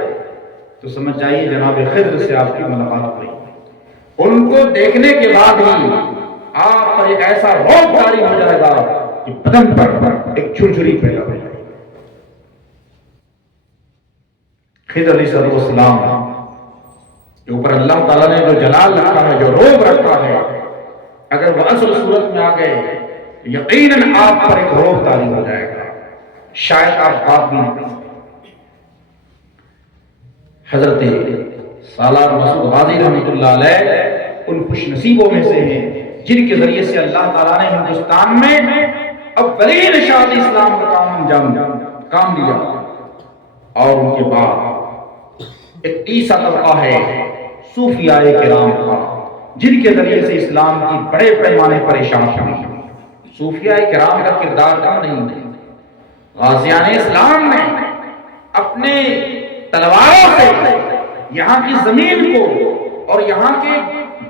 تو سمجھ جائیے جناب خضر سے آپ کی ملاقات ہوئی۔ ان کو دیکھنے کے بعد ہی آپ پر ایک ایسا روب جاری ہو جائے گا کہ بدن پر ایک جھرجھری پیدا ہو جائے گی۔ خضر علیہ السلام کے اوپر اللہ تعالیٰ نے جو جلال رکھا ہے، جو روب رکھا ہے، اگر وہ اصل صورت میں آ گئے تو یقیناً آپ پر ایک روب طاری ہو جائے گا، شاید آپ بات بھی نہیں۔ حضرت سالار مسعود غازی رحمۃ اللہ علیہ ان خوش نصیبوں میں سے ہیں جن کے ذریعے سے اللہ تعالیٰ نے ہندوستان میں اولین اشاعت اسلام کا کام لیا، اور ان کے بعد ایک تیسرا طبقہ ہے صوفیاء کرام کا، جن کے ذریعے سے اسلام کی بڑے پیمانے پر اشاعت ہوئی۔ صوفیاء کرام کا کردار کم نہیں ہے، غازیان اسلام نے اپنے تلواروں سے یہاں کی زمین کو اور یہاں کے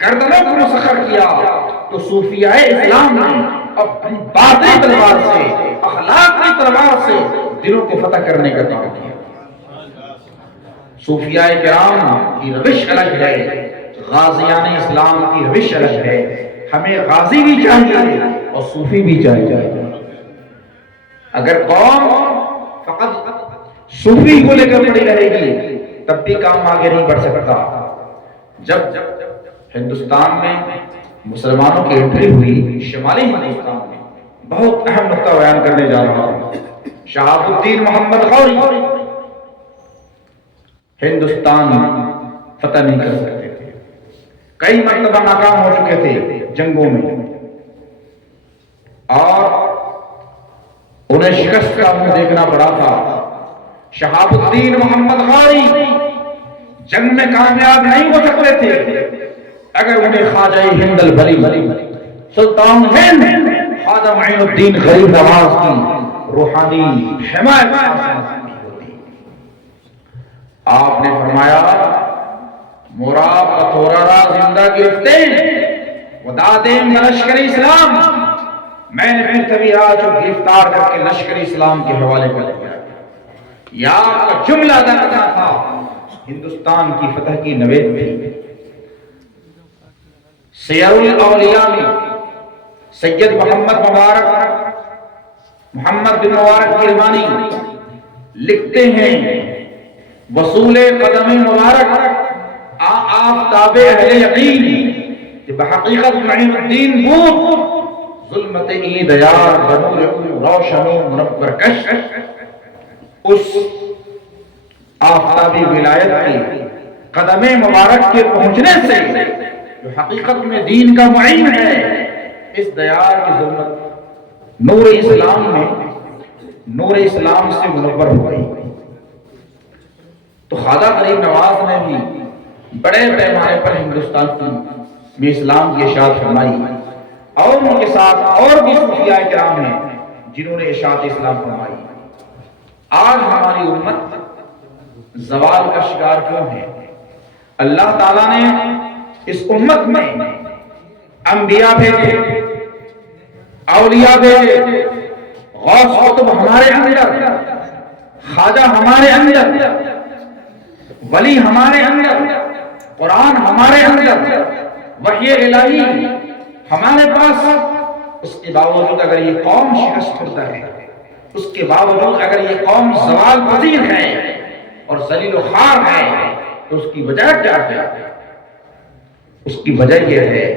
گردنوں کو مسخر کیا، تو صوفیاء اسلام نے اپنی باطنی تلوار سے، اخلاق کی تلوار سے دلوں کو فتح کرنے کا کام کیا۔ صوفیاء کرام کی روش الگ ہے، غازیان اسلام کی روش الگ ہے۔ ہمیں غازی بھی چاہیے اور صوفی بھی چاہیے۔ اگر قوم فقط صوفی کو لے کر پڑی رہے گی تب بھی کام آگے نہیں بڑھ سکتا۔ جب ہندوستان میں مسلمانوں کی انٹری ہوئی، شمالی ہندوستان میں، بہت اہم نقطہ بیان کرنے جا رہا ہوں۔ شہاب الدین محمد غوری ہندوستان فتح نہیں کر سکتے تھے، کئی مرتبہ ناکام ہو چکے تھے جنگوں میں، اور انہیں شکست کا منہ دیکھنا پڑا تھا۔ شہاب الدین محمد غوری جنگ میں کامیاب نہیں ہو سکتے تھے اگر انہیں خواجہ ہند البری سلطان ہند خواجہ معین الدین غریب نواز کی روحانی حمایت حاصل ہوتی۔ آپ نے فرمایا مراب پتھورا زندہ گرفتے ودادیم لشکر اسلام، میں نے پھر کبھی آج گرفتار کر کے لشکر اسلام کے حوالے کر دیا۔ یا کا جملہ ادا کرنا تھا، ہندوستان کی فتح کی نوید تھی۔ سیر الاولیاء میں سید محمد بن مبارک کرمانی لکھتے ہیں وصول قدم مبارک آفتاب اہل یقین کہ بحقیقت معین الدین بود ظلمت عید یار بنور روشن و منور کش، اس آفتابی ولایت کی قدم مبارک کے پہنچنے سے جو حقیقت میں دین کا معین ہے، اس دیار کی ظلمت نور اسلام سے منور ہو گئی۔ تو خواجہ غریب نواز نے بھی بڑے پیمانے پر ہندوستان میں اسلام کی اشاعت فرمائی، اور ان کے ساتھ اور بھی صوفیاء کرام ہیں جنہوں نے اشاعت اسلام فرمائی۔ آج ہماری امت زوال کا شکار کیوں ہے؟ اللہ تعالیٰ نے اس امت میں انبیاء بھیجے، اولیاء بھیجے، غوث قطب ہمارے اندر، خواجہ ہمارے اندر، ولی ہمارے اندر، قرآن ہمارے اندر، وحی الہی ہمارے پاس۔ اس کے باوجود اگر یہ قوم شکست خوردہ ہے، اس کے باوجود اگر یہ قوم زوال پذیر ہے اور ذلیل و خوار ہے، تو اس کی وجہ کیا ہے؟ اس کی وجہ یہ ہے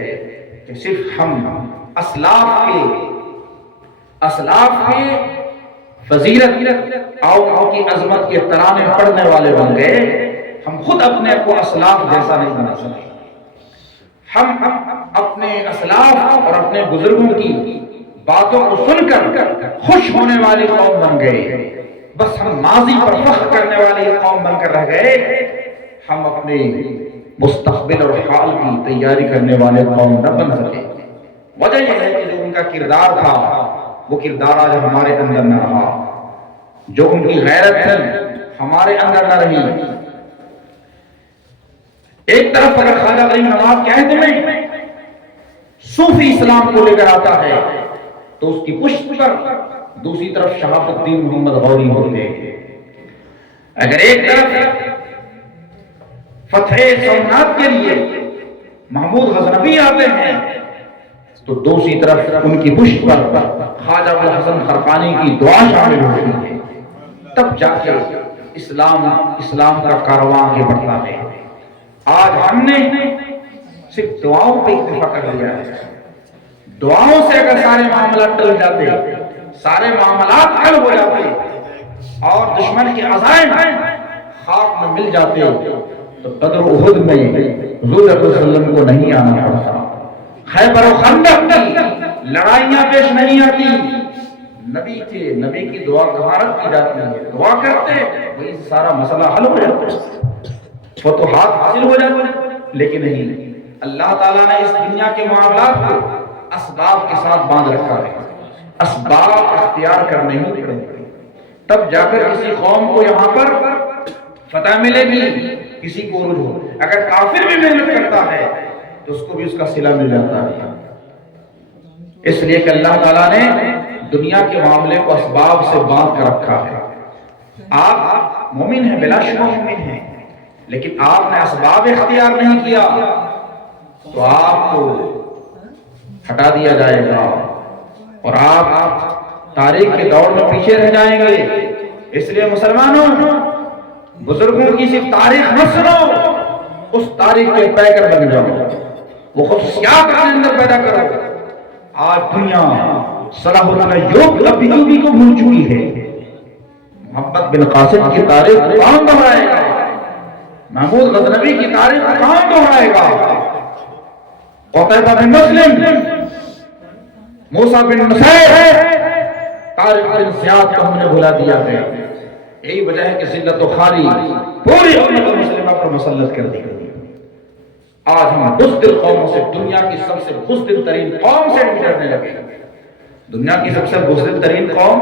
کہ صرف ہم اسلاف کے فضیلت اور ان کی عظمت کے ترانے پڑھنے والے بن گئے، ہم خود اپنے کو اسلاف جیسا نہیں بنا سکے۔ ہم اپنے اسلاف اور اپنے بزرگوں کی باتوں کو سن کر خوش ہونے والی قوم بن گئے، بس ہم ماضی پر فخر کرنے والی قوم بن کر رہ گئے، ہم اپنے مستقبل اور حال کی تیاری کرنے والے قوم نہ بن سکے۔ وجہ یہ ہے کہ جو ان کا کردار تھا وہ کردار آج ہمارے اندر نہ رہا، جو ان کی غیرت تھی ہمارے اندر نہ رہی۔ ایک طرف اگر خواجہ غریب نواز کہے تمہیں صوفی اسلام کو لے کر آتا ہے تو اس کی پشت پر دوسری طرف شہاب الدین محمد غوری ہوتے ہیں۔ اگر ایک طرف فتح سومنات کے لیے محمود غزنوی آتے ہیں تو دوسری طرف ان کی پشت پر خواجہ ابوالحسن خرقانی کی دعا شامل ہوتی ہے، تب جا کے اسلام کا کارواں آگے بڑھتا ہے۔ آج ہم نے صرف دعاؤں پہ اکتفا کر لیا ہے، دعاؤں سے اگر سارے معاملات ٹل جاتے، سارے معاملات حل ہو جاتے اور دشمن کے عزائم خاک میں مل جاتے تو بدر و احد میں حضور صلی اللہ علیہ وسلم کو نہیں آنا پڑتا، خیبر و خندق کی لڑائیاں پیش نہیں آتی، نبی کی دعا کہاں کی جاتی ہے، دعا کرتے وہی سارا مسئلہ حل ہو جاتا ہے، فتوحات حاصل ہو جاتے ہیں۔ لیکن نہیں، اللہ تعالیٰ نے اس دنیا کے معاملات کو اسباب کے ساتھ باندھ رکھا ہے، اسباب اختیار کرنے ہی پڑیں گے، تب جا کر کسی قوم کو یہاں پر فتح ملے گی، کسی کو عروج ہو۔ اگر کافر بھی محنت کرتا ہے تو اس کو بھی اس کا صلہ مل جاتا ہے، اس لیے کہ اللہ تعالیٰ نے دنیا کے معاملے کو اسباب سے باندھ کر رکھا ہے۔ آپ مومن ہیں، بلا شبہ مومن ہیں، لیکن آپ نے اسباب اختیار نہیں کیا تو آپ کو ہٹا دیا جائے گا اور آپ تاریخ کے دور میں پیچھے رہ جائیں گے۔ اس لیے مسلمانوں، بزرگوں کی صرف تاریخ نہ سنو، اس تاریخ کے پیکر بن جاؤ، وہ خصوصیات اپنے اندر پیدا کرو۔ آج دنیا صلاح الدین ایوبی کو بھول چکی ہے، محمد بن قاسم کی تاریخ کون دہرائے گا؟ محمود غزنوی کی تاریخ کون دہرائے گا؟ قتیبہ بن مسلم، موسیٰ بن نصیر، طارق بن زیاد کو ہم نے بھلا دیا ہے۔ یہی وجہ ہے کہ ذلت و خواری پوری امت مسلمہ پر مسلط کر دی گئی۔ آج ہم بزدل قوموں سے، دنیا کی سب سے بزدل ترین قوم سے ڈرنے لگے۔ دنیا کی سب سے بزدل ترین قوم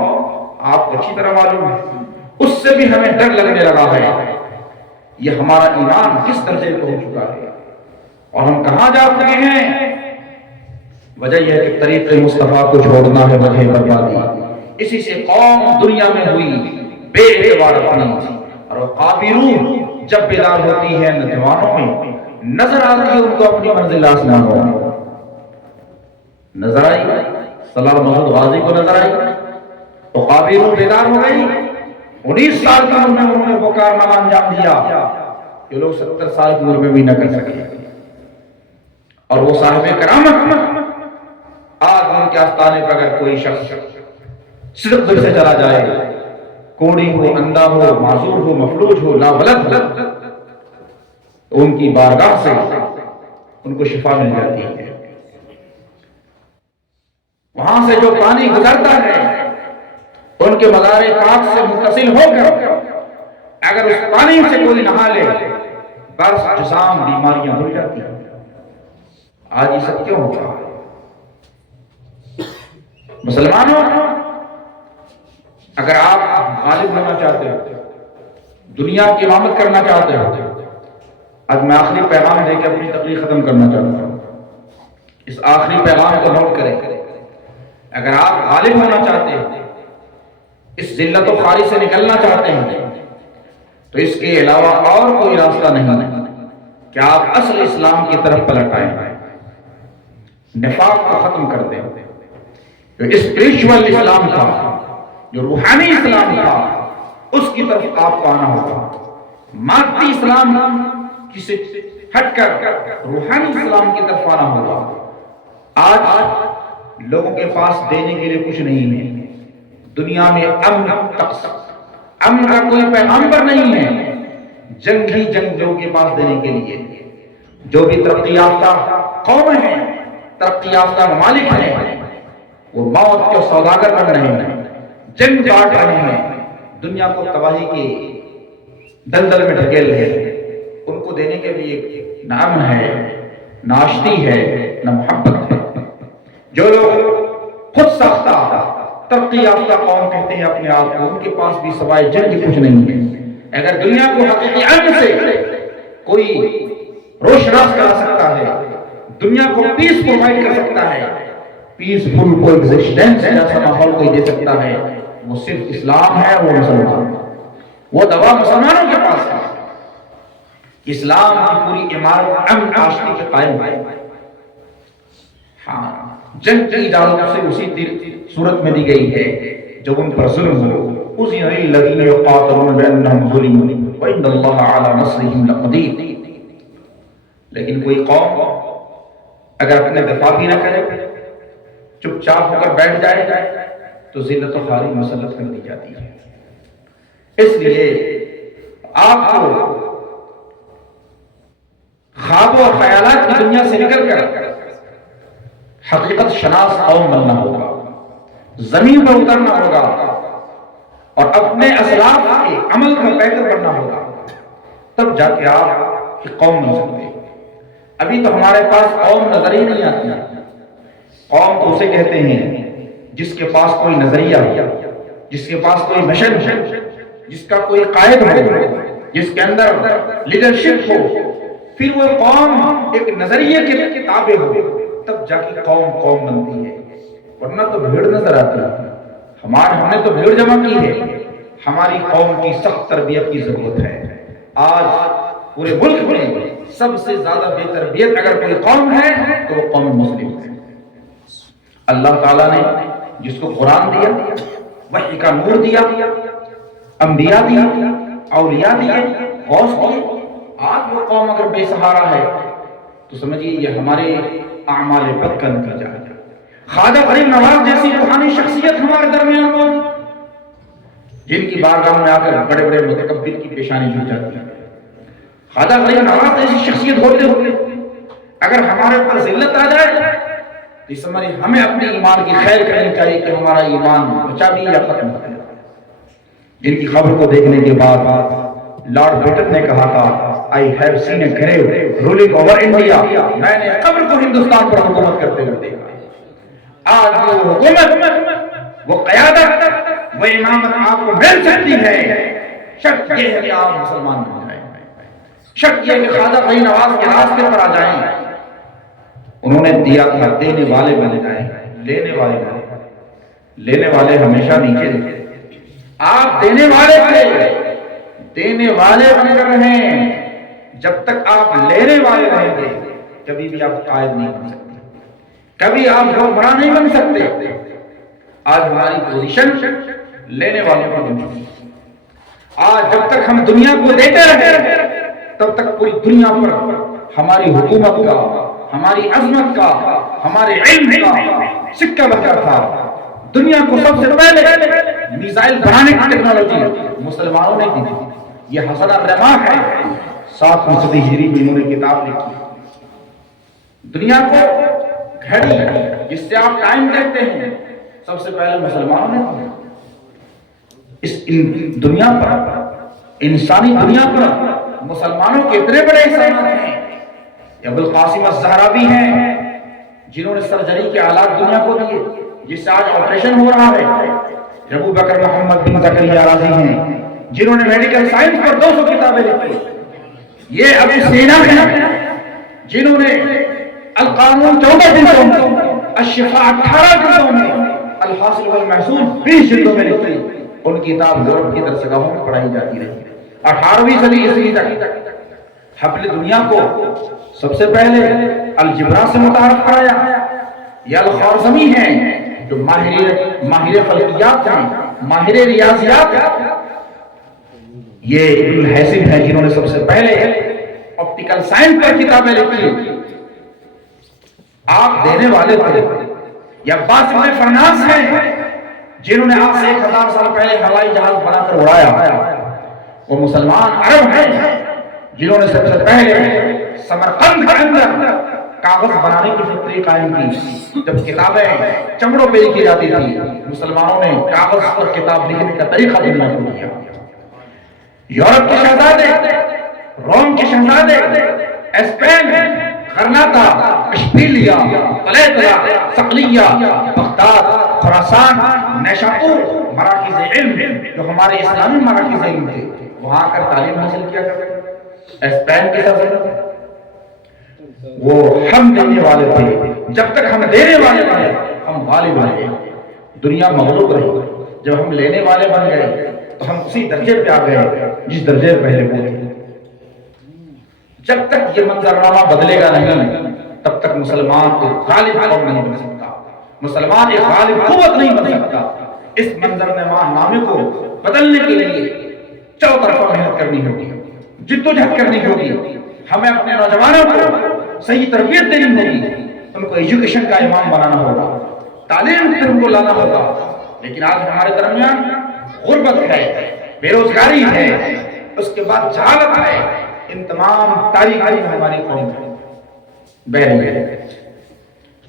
آپ کو اچھی طرح معلوم ہے، اس سے بھی ہمیں ڈر لگنے لگا ہے۔ یہ ہمارا ایمان کس درجے پہ ہو چکا ہے اور ہم کہاں جا چکے ہیں؟ وجہ یہ ہے کہ طریق مصطفیٰ کو چھوڑنا ہے وجہ بربادی۔ اسی سے قوم دنیا میں ہوئی بے اعتبار اپنی، اور قابرون جب بیدار ہوتی ہے نوجوانوں میں نظر آتی ہے ان کو اپنی منزل آسمان ہو۔ نظر آئی سلام محمود غازی کو، نظر آئی تو قابرون بیدار ہو گئی۔ 19 سال کی عمر میں انہوں نے وہ کارنامہ انجام دیا جو لوگ 70 سال کی عمر میں بھی نہ کر سکے۔ اور وہ صاحب کرامت آج ان کے آستانے پر اگر کوئی شخص صدق دل سے چلا جائے، کوڑی ہو، اندھا ہو، معذور ہو، مفلوج ہو، ناولد ہو، تو ان کی بارگاہ سے ان کو شفا مل جاتی ہے۔ وہاں سے جو پانی گزرتا ہے ان کے مزار پاک سے متصل ہو کر اگر اس پانی سے کوئی نہا لے، برس جسام بیماریاں دھل جاتی ہیں۔ آج یہ سب کیوں ہوتا ہے؟ مسلمانوں، اگر آپ غالب ہونا چاہتے ہو، دنیا کی امامت کرنا چاہتے ہو، آج میں آخری پیغام دے کے اپنی تقریر ختم کرنا چاہتا ہوں۔ اس آخری پیغام کو نوٹ کریں۔ اگر آپ غالب ہونا چاہتے ہیں، اس ذلت و خواری سے نکلنا چاہتے ہیں، تو اس کے علاوہ اور کوئی راستہ نہیں ہے کہ آپ اصل اسلام کی طرف پلٹ آئیں، نفاق کو ختم کر دیں۔ جو اسپریچول اسلام تھا، جو روحانی اسلام تھا، اس کی طرف آپ کو آنا ہوگا۔ مادی اسلام کی سے ہٹ کر روحانی اسلام کی طرف آنا ہوگا۔ آج لوگوں کے پاس دینے کے لیے کچھ نہیں ہے۔ دنیا میں امن کا کوئی پیغامبر نہیں ہے، جنگ ہی جنگ لوگوں کے پاس دینے کے لیے۔ جو بھی ترقی یافتہ قوم ہیں، ترقی یافتہ ممالک ہیں، وہ موت کے سوداگر بن رہے ہیں، جنگ بانٹ رہے ہیں، دنیا کو تباہی کے دلدل میں ڈھکیل رہے ہیں۔ ان کو دینے کے لیے نہ امن ہے، نہ آشتی ہے، نہ محبت ہے۔ جو لوگ خود ساختہ ترقی یافتہ قوم کہتے ہیں اپنے آپ کو، ان کے پاس بھی سوائے جنگ کی کچھ نہیں ہے۔ اگر دنیا کو حقیقی امن سے کوئی روشناس کرا سکتا ہے، دنیا کو پیس پرووائڈ کر سکتا ہے، پیسفل کو ایگزسٹنس جیسا ماحول کوئی دے سکتا ہے، وہ صرف اسلام ہے، وہ مسلمان۔ وہ دوا مسلمانوں کے پاس ہے۔ اسلام کی پوری عمارت امن آشتی پہ قائم ہے۔ ہاں، جنگ کی اجازت سے اسی صورت میں دی گئی ہے جب ان پر ظلم ہو۔ اذن للذین یقاتلون بانہم ظلموا وان اللہ علی نصرہم لقدیر۔ لیکن کوئی قوم اگر اپنے دفاع بھی نہ کرے، چپ چاپ ہو کر بیٹھ جائے، تو ذلت و خواری مسلط کر دی جاتی ہے۔ اس لیے آپ کو خواب اور خیالات کی دنیا سے نکل کر حقیقت شناس قوم بننا ہوگا، زمین پر اترنا ہوگا اور اپنے اسلاف کے عمل میں بہتر بننا ہوگا، تب جا کے آپ کی قوم بن سکتے ہیں۔ ابھی تو ہمارے پاس قوم نظر ہی نہیں آتی۔ قوم تو اسے کہتے ہیں جس کے پاس کوئی نظریہ ہو، جس کے پاس کوئی مشن ہو، جس کا کوئی قائد ہو، جس کے اندر لیڈرشپ ہو، پھر وہ قوم ایک نظریے کے تابع ہو، تب جا کے قوم قوم بنتی ہے۔ ورنہ تو بھیڑ نظر آتی ہے۔ ہم نے تو بھیڑ جمع کی ہے۔ ہماری قوم کی سخت تربیت کی ضرورت ہے۔ آج پورے ملک میں سب سے زیادہ بے تربیت اگر کوئی قوم ہے تو وہ قوم مسلم ہے۔ اللہ تعالیٰ نے جس کو قرآن دیا، وحی کا نور دیا، انبیاء دیا، اولیاء دیے، غوث دیے، آج وہ قوم اگر بے سہارا ہے تو سمجھیے یہ ہمارے اعمال بد کا نتیجہ ہے۔ خواجہ غریب نواز جیسی روحانی شخصیت ہمارے درمیان موجود، جن کی بارگاہ میں آ کر بڑے بڑے متکبر کی پیشانی جھک جاتی ہے۔ خواجہ غریب نواز ایسی شخصیت ہوتے ہوئے اگر ہمارے اوپر ذلت آ جائے تو اس سمجھ ہمیں اپنے ایمان کی خیر کرنی چاہیے کہ ہمارا ایمان بچا بھی یا ختم ہو جائے۔ جن کی خبر کو دیکھنے کے بعد لارڈ بیٹن نے کہا تھا I have seen a grave ruling over India، میں نے قبر کو ہندوستان پر حکومت کرتے ہوئے دیکھا۔ آج وہ حکومت، وہ قیادت، وہ امامت آپ کو مل سکتی ہے، شرط یہ ہے کہ آپ مسلمان بن جائیں، شرط یہ ہے کہ خواجہ غریب نواز کے راستے پر آ جائیں۔ انہوں نے دیا تھا دینے والے بن جائیں، لینے والے بن، لینے والے ہمیشہ نیچے تھے، آپ دینے والے تھے، دینے والے بن کر رہیں۔ جب تک آپ لینے والے رہیں گے کبھی بھی آپ قائد نہیں بن سکتے، کبھی آپ حکمراں نہیں بن سکتے۔ آج ہماری پوزیشن لینے والوں کی بنی، آج جب تک ہم دنیا کو دیتے رہے تب تک پوری دنیا پر ہماری حکومت کا، ہماری عظمت کا، ہمارے علم کا سکہ بکا تھا۔ دنیا کو سب سے پہلے میزائل بنانے کی ٹیکنالوجی مسلمانوں نے دی تھی۔ یہ حسن الرماح ہے، 7ویں صدی ہجری میں انہوں نے کتاب لکھی۔ دنیا کو گھڑی جس سے آپ ٹائم دیکھتے ہیں سب سے پہلے مسلمانوں نے دی۔ اس دنیا پر، انسانی دنیا پر مسلمانوں کے اتنے بڑے احسانات ہیں۔ ابو القاسم الزہراوی ہیں جنہوں نے سرجری کے آلات دنیا کو دیے، جس سے آج آپریشن ہو رہا ہے۔ ابو بکر محمد بن زکریا رازی ہیں جنہوں نے میڈیکل سائنس پر 200 کتابیں لکھی۔ یہ ابو سینا ہیں جنہوں نے القانون 14 جلدوں میں، الشفاء 18 جلدوں میں، الحاصل والمحصول 20 جلدوں میں لکھی۔ ان کی کتاب یورپ کی درسگاہوں میں پڑھائی جاتی رہی۔ 18ویں صدی عیسوی تک حبل دنیا کو سب سے پہلے الجبرا سے متعارف کرایا۔ یہ الخوارزمی ہیں جو ماہر فلکیات ہیں، ماہر ریاضیات ہیں۔ یہ ابن الحاسب ہیں جنہوں نے سب سے پہلے آپٹیکل سائنس پر کتابیں لکھی۔ آپ دینے والے تھے۔ یا عباس بن فرناس ہیں جنہوں نے آج سے 1000 سال پہلے ہوائی جہاز بنا کر اڑایا۔ وہ مسلمان عرب ہیں جنہوں نے سب سے پہلے سمرقند کے اندر کاغذ بنانے کی فیکٹری قائم کی۔ جب کتابیں چمڑوں پہ لکھی جاتی تھی، مسلمانوں نے کاغذ پر کتاب لکھنے کا طریقہ دنیا کو دیا۔ یورپ کے شہزادے، روم کے شہزادے، اسپین، غرناطہ، اشبیلیا، طلیطلہ، صقلیہ، بغداد، خراسان، نیشاپور، مراکز علم جو ہمارے اسلامی مراکز علم تھے، وہاں آ کر تعلیم حاصل کیا کرتے۔ اسپین کی سلطنت، وہ ہم دینے والے تھے۔ جب تک ہم دینے والے رہے ہم غالب رہے، دنیا مغلوب رہی۔ جب ہم لینے والے بن گئے تو ہم اسی درجے پہ آ گئے جس درجے پہ پہلے تھے۔ جب تک یہ منظرنامہ بدلے گا نہیں تب تک مسلمان ایک غالب قوم نہیں بن سکتا، مسلمان ایک غالب قوت نہیں بن سکتا۔ اس منظرنامے کو بدلنے کے لیے چوطرفہ محنت کرنی ہوگی، جدوجہد کرنی ہوگی۔ ہمیں اپنے نوجوانوں کو صحیح تربیت دینی ہوگی، ان کو ایجوکیشن کا امام بنانا ہوگا، تعلیم پر ان کو لانا ہوگا۔ لیکن آج ہمارے درمیان غربت ہے، بے روزگاری ہے، اس کے بعد جہالت ہے، ان تمام تاریخی میں ہماری قوم بہ رہی ہے۔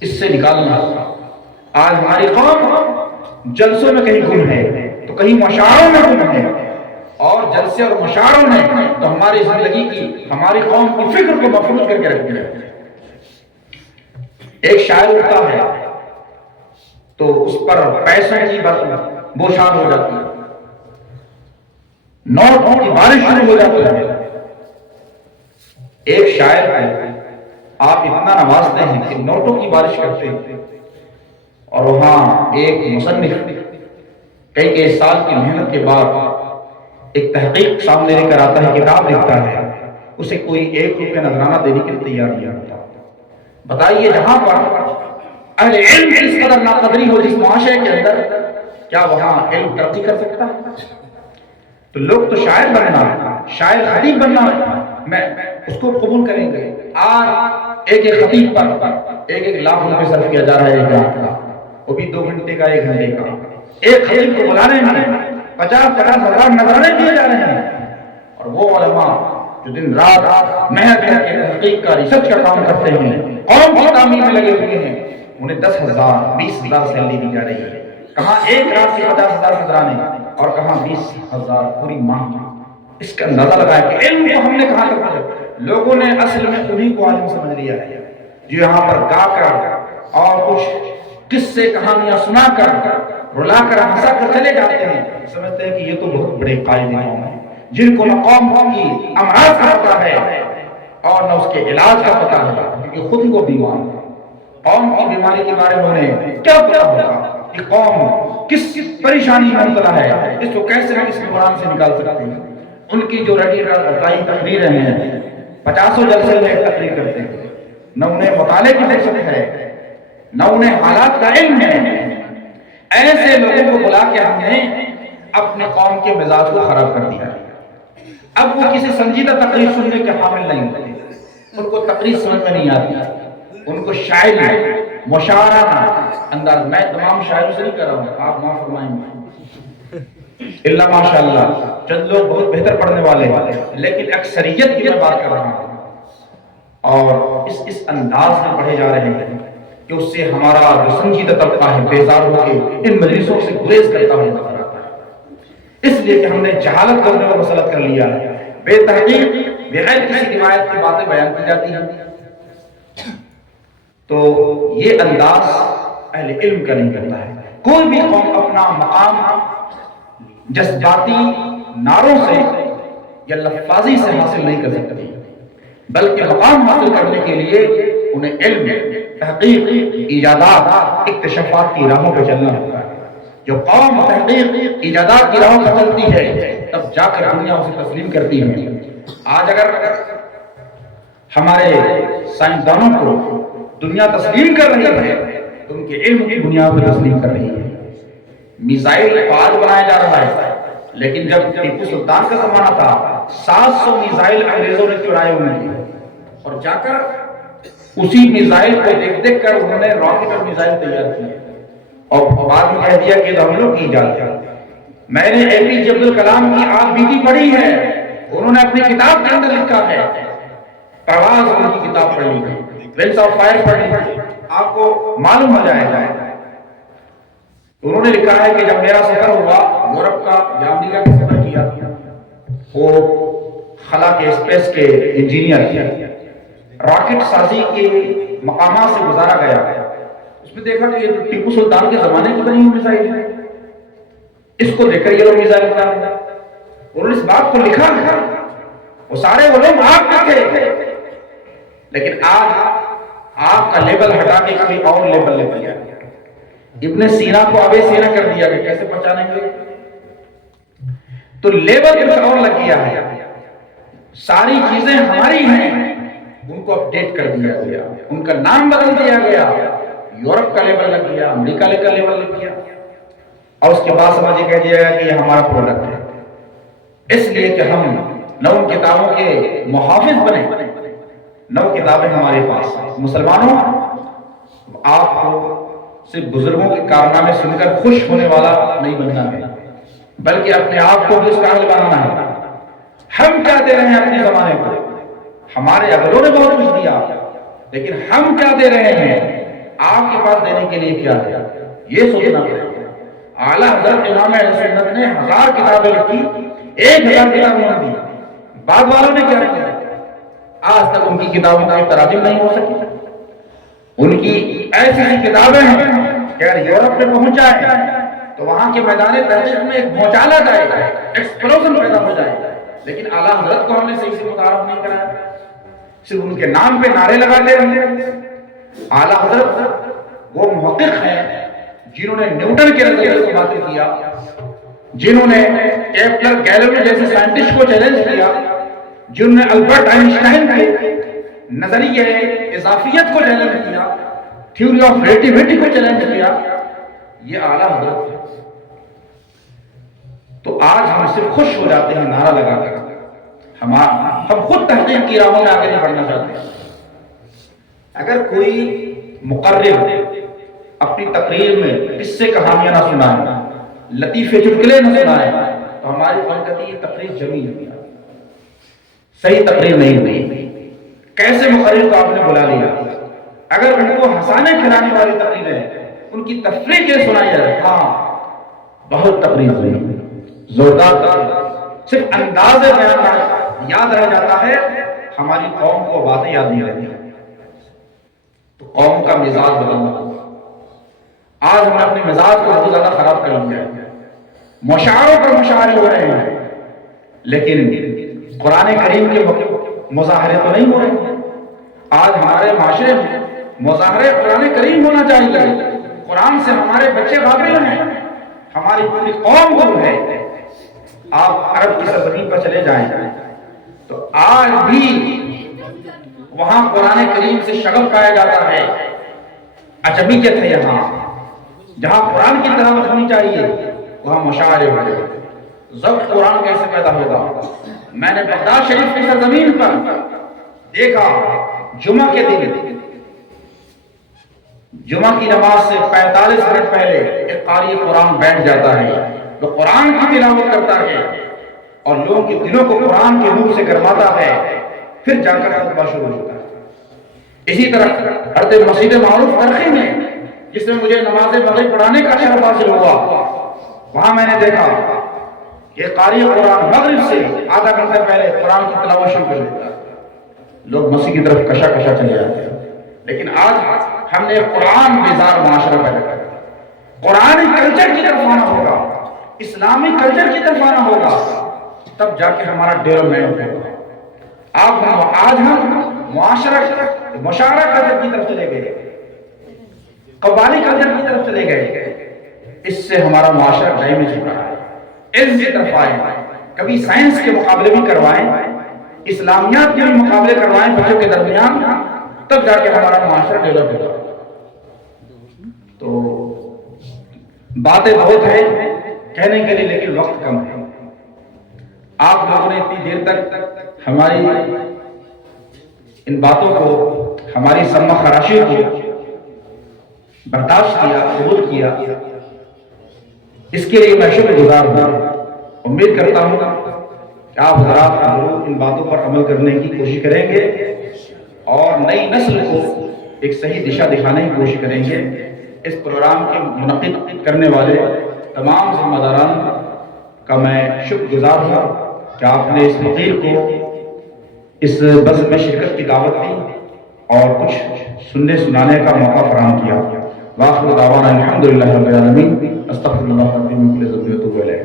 اس سے نکالنا، آج ہماری قوم جلسوں میں کہیں گم ہے تو کہیں مشاعروں میں گم ہے، اور جلسے اور مشاعروں نے تو ہماری زندگی کی، ہماری قوم کی فکر کو مفروض کر کے رکھ دیا ہے۔ ایک شاعر اٹھتا ہے تو اس پر پیسوں کی بوچھار ہو جاتی ہے، نوٹ کی بارش شروع ہو جاتی ہے۔ ایک شاعر کو آپ اتنا نوازتے ہیں کہ نوٹوں کی بارش کرتے ہیں، اور وہاں ایک مصنف کئی سال کی محنت کے بعد ایک تحقیق سامنے لے کر آتا ہے، کتاب لکھتا ہے، اسے کوئی 1 روپے نذرانہ دینے کے لیے تیار نہیں ہوتا۔ بتائیے جہاں پر اہل علم کی اس قدر ناقدری ہو جس معاشرے کے اندر، کیا وہاں علم ترقی کر سکتا ہے؟ تو لوگ تو شاعر بننا، شاعر خطیب بننا میں اس کو قبول کریں گے۔ آج ایک خطیب پر 1 لاکھ روپے صرف کیا جا رہا ہے، ایک رات کا، وہ بھی 2 گھنٹے کا، 1 گھنٹے کا۔ ایک خطیب کو بلانے میں 50-50 ہزار نذرانے دیے جا رہے ہیں، اور وہ علماء جو دن رات محنت کر کے تحقیق کا ریسرچ کا کام کرتے ہیں، قوم کی تعمیر میں لگے ہوئے ہیں، انہیں 10,000 20,000 سیلری دی جا رہی ہے۔ کہاں ایک رات کے 50,000 نذرانے اور کہاں 20,000 پوری ماہ۔ اس کا اندازہ لگایا کہ علم کو ہم نے کہاں تک پہنچا۔ لوگوں نے اصل میں انہیں کو عالم سمجھ لیا ہے جو یہاں پر گا کر اور کچھ قصے کہانیاں سنا کر رلا کر ہنسا کر چلے جاتے ہیں، سمجھتے ہیں کہ یہ تو بہت بڑے قائد قوم ہیں جن کو نہ قوم کی امراض کا پتہ ہے اور نہ اس کے علاج کا پتہ ہے، کیونکہ خود ہی وہ بیمار ہے۔ قوم کی بیماری کے بارے میں انہیں کیا پتہ ہوگا کہ قوم کس پریشانی میں مبتلا ہے، اس کو کیسے ہم اس قرآن سے نکال سکتے ہیں۔ ان کی جو رٹی رٹائی تقریریں ہیں، 50 جلسے میں تقریر کرتے ہیں، نہ انہیں مطالعے کی فرصت ہے، نہ انہیں حالات کا علم ہے۔ ایسے لوگوں کو بلا کے ہم نے اپنے قوم کے مزاج کو خراب کر دیا۔ اب وہ کسی سنجیدہ تقریر سننے کے حامل نہیں ہوتے، ان کو تقریر سمجھ میں نہیں آتی، ان کو شاعری مشاعرانہ انداز، میں تمام شاعروں سے نہیں کر رہا ہوں، آپ معاف فرمائیں گے اللہ ماشاءاللہ چند لوگ بہت بہتر پڑھنے والے ہیں، لیکن اکثریت کی میں بات کر رہا ہوں، اور اس انداز میں پڑھے جا رہے ہیں کہ اس سے ہمارا جو سنجیدہ طبقہ ہے بیزار ہو کے ان مجلسوں سے گریز کرتا ہوا نظر آتا ہے، اس لیے کہ ہم نے جہالت کرنے کو مسلط کر لیا ہے۔ بے تحقیق بغیر کسی روایت کی باتیں بیان کی جاتی ہیں، تو یہ انداز اہل علم کا نہیں کرتا ہے۔ کوئی بھی قوم اپنا مقام جذباتی نعروں سے یا لفاظی سے حاصل نہیں کر سکتی، بلکہ مقام حاصل کرنے کے لیے انہیں علم، تحقیق، ایجادات، اکتشافات کی راہوں پہ چلنا ہوتا ہے۔ جو قوم تحقیق، ایجادات کی راہوں پہ چلتی ہے تب جا کر دنیا اسے تسلیم کرتی ہے۔ آج اگر ہمارے سائنسدانوں کو دنیا تسلیم کر رہی ہے تو ان کے علم کی بنیاد پر تسلیم کر رہی ہے۔ میزائل آج بنایا جا رہا ہے، لیکن جب ٹیپو سلطان کا زمانہ تھا 700 میزائل انگریزوں نے چرائے ہوئے تھے، اور جا کر اسی میزائل کو دیکھ دیکھ کر انہوں نے راکٹ اور میزائل تیار کیے، اور بعد میں کہہ دیا کہ ہم لوگ کی ایجاد ہے۔ میں نے اے پی جے عبد الکلام کی آگ بیتی پڑھی ہے، انہوں نے اپنی کتاب کے اندر لکھا ہے، پرواز ان کی کتاب پڑھ لی، ونگز آف فائر پڑھ لی، آپ کو معلوم ہو جائے گا۔ انہوں نے لکھا ہے کہ جب میرا سفر ہوا یورپ کا یا امریکہ کا سفر کیا، وہ خلا کے اسپیس کے انجینئر تھے، راکٹ سازی کے مقامات سے گزارا گیا، اس میں دیکھا کہ یہ ٹیپو سلطان کے زمانے کی بنی ہوئی میزائل ہے، اس کو دیکھ کر یہ لوگ میزائل بنا رہے ہیں۔ انہوں نے اس بات کو لکھا ہے، وہ سارے علوم آپ کے تھے، لیکن آج آپ کا لیبل ہٹا کے کوئی اور لیبل لے دیا۔ ابن سینا کو ابے سینا کر دیا گیا، کیسے پہچانیں گے؟ تو لیبل کچھ اور لگ گیا ہے، ساری چیزیں ہماری ہیں ان کو اپڈیٹ کر دیا گیا، ان کا نام بدل دیا گیا، یورپ کا لیبل لگ گیا، امریکہ کا لیبل لگ گیا، اور اس کے بعد سمجھے کہہ دیا گیا کہ یہ ہمارا پروڈکٹ ہے۔ اس لیے کہ ہم نہ ان کتابوں کے محافظ بنے، نہ وہ کتابیں ہمارے پاس۔ مسلمانوں، آپ کو صرف بزرگوں کے کارنامے سن کر خوش ہونے والا نہیں بننا ہے، بلکہ اپنے آپ کو بھی اس کا حل بنانا ہے۔ ہم کیا دے رہے ہیں اپنے زمانے کو؟ ہمارے اگلوں نے بہت کچھ دیا، لیکن ہم کیا دے رہے ہیں؟ آپ کے پاس دینے کے لیے کیا ہے؟ یہ سوچنا پڑے گا۔ اعلیٰ حضرت امام اہل سنت نے 1000 کتابیں لکھی، 1000 کتابیں دی، بعد والوں نے کیا کیا؟ آج تک ان کی کتابوں کا تراجم نہیں ہو سکی۔ ان کی ایسی کتابیں ہیں کہ اگر یورپ میں پہنچ جائے تو وہاں کے میدان تحقیق میں ایک بھونچال آ جائے گا، ایکسپلوژن پیدا ہو جائے گا، لیکن اعلیٰ حضرت کو ہم نے صحیح سے متعارف نہیں کرایا، صرف ان کے نام پہ نعرے لگاتے رہے۔ اعلیٰ حضرت وہ محقق ہیں جنہوں نے نیوٹن کے نظریے سے باتیں کیا، جنہوں نے کیپلر گیلیلیو جیسے سائنٹسٹ کو چیلنج کیا، جنہوں نے البرٹ آئنسٹائن کے نظریے اضافیت کو چیلنج کیا، تھیوری آف ریلیٹیوٹی کو چیلنج کیا، یہ اعلیٰ حضرت ہے۔ تو آج ہم صرف خوش ہو جاتے ہیں نعرہ لگا کر، ہم خود تحقیق کی راہوں میں آگے نہیں بڑھنا چاہتے۔ اگر کوئی مقرر اپنی تقریر میں قصے کہانیاں نہ سنائے، لطیفے چٹکلے نہ سنائیں تو ہماری قوم کہتی ہے تقریر جمی ہے، صحیح تقریر نہیں ہوئی۔ کیسے مقرر کو آپ نے بلا لیا؟ اگر ان کو ہنسانے کھلانے والی تقریر ہے، ان کی تفریح کے سنائی جائے، ہاں بہت تقریر ہوئی، زوردار تقریر، صرف انداز بیان یاد رہ جاتا ہے، ہماری قوم کو باتیں یاد نہیں رہتی۔ تو قوم کا مزاج بدلنا، آج ہم نے اپنے مزاج کو بہت زیادہ خراب کر لیا ہے، مشاعروں پر مشاعرے ہو رہے ہیں، لیکن قرآن کریم کے مظاہرے تو نہیں ہو رہے۔ آج ہمارے معاشرے میں مظاہرے قرآن کریم ہونا چاہیے، قرآن سے ہمارے بچے غافل ہیں، ہماری پوری قوم دور ہے۔ آپ عرب کی سرزمین پر چلے جائیں تو آج بھی وہاں قرآن کریم سے شغف پایا جاتا ہے، عجمیت ہے۔ یہاں جہاں قرآن کی تلاوت ہونی چاہیے وہاں مشاعرے ہو رہے۔ ضبط قرآن کیسے پیدا ہوگا؟ میں نے بغداد شریف کی سرزمین پر دیکھا، جمعہ کے دن جمعہ کی نماز سے 45 منٹ پہلے ایک قاری قرآن بیٹھ جاتا ہے تو قرآن کی تلاوت کرتا ہے اور لوگوں کے دلوں کو قرآن کے نور سے گرماتا ہے، پھر جا کر خطبہ شروع ہوتا ہے۔ اسی طرح حضرت مسجد معروف فرقی میں، جس میں مجھے نماز مغرب پڑھانے کا شرف حاصل ہوا، وہاں میں نے دیکھا کہ قاری قرآن مغرب سے آدھا گھنٹہ پہلے قرآن کی تلاوت شروع کر دیتا ہے، لوگ مسجد کی طرف کشا کشا چلے جاتے ہیں۔ لیکن آج ہم نے قرآن بیزار معاشرہ پیدا کر دیا، قرآن کلچر کی طرف آنا ہوگا، اسلامی کلچر کی طرف آنا ہوگا، تب جا کے ہمارا ڈیولپمنٹ ہوگا۔ آج ہم مشاعرہ کلچر کی طرف چلے گئے، قوالی کلچر کی طرف چلے گئے، اس سے ہمارا معاشرہ ڈیمیج ہو رہا ہے۔ علم کی طرف آئیں، کبھی سائنس کے مقابلے بھی کروائیں، اسلامیات کے بھی مقابلے کروائیں بچوں کے درمیان، تب جا کے ہمارا معاشرہ ڈیولپ ہوگا۔ تو باتیں بہت ہیں کہنے کے لیے، لیکن وقت کم ہے۔ آپ لوگوں نے اتنی دیر تک ہماری ان باتوں کو، ہماری سمع خراشی کو برداشت کیا، قبول کیا، اس کے لیے میں شکر گزار ہوں۔ امید کرتا ہوں کہ آپ حضرات ضرور ان باتوں پر عمل کرنے کی کوشش کریں گے اور نئی نسل کو ایک صحیح دشا دکھانے کی کوشش کریں گے۔ اس پروگرام کے منعقد کرنے والے تمام ذمہ داران کا میں شکر گزار ہوں کہ آپ نے اس فقیر کو اس بزم میں شرکت کی دعوت دی اور کچھ سننے سنانے کا موقع فراہم کیا۔ وآخر دعوانا الحمدللہ رب العالمین، استغفر اللہ ربی من کل ذنب واتوب الیہ۔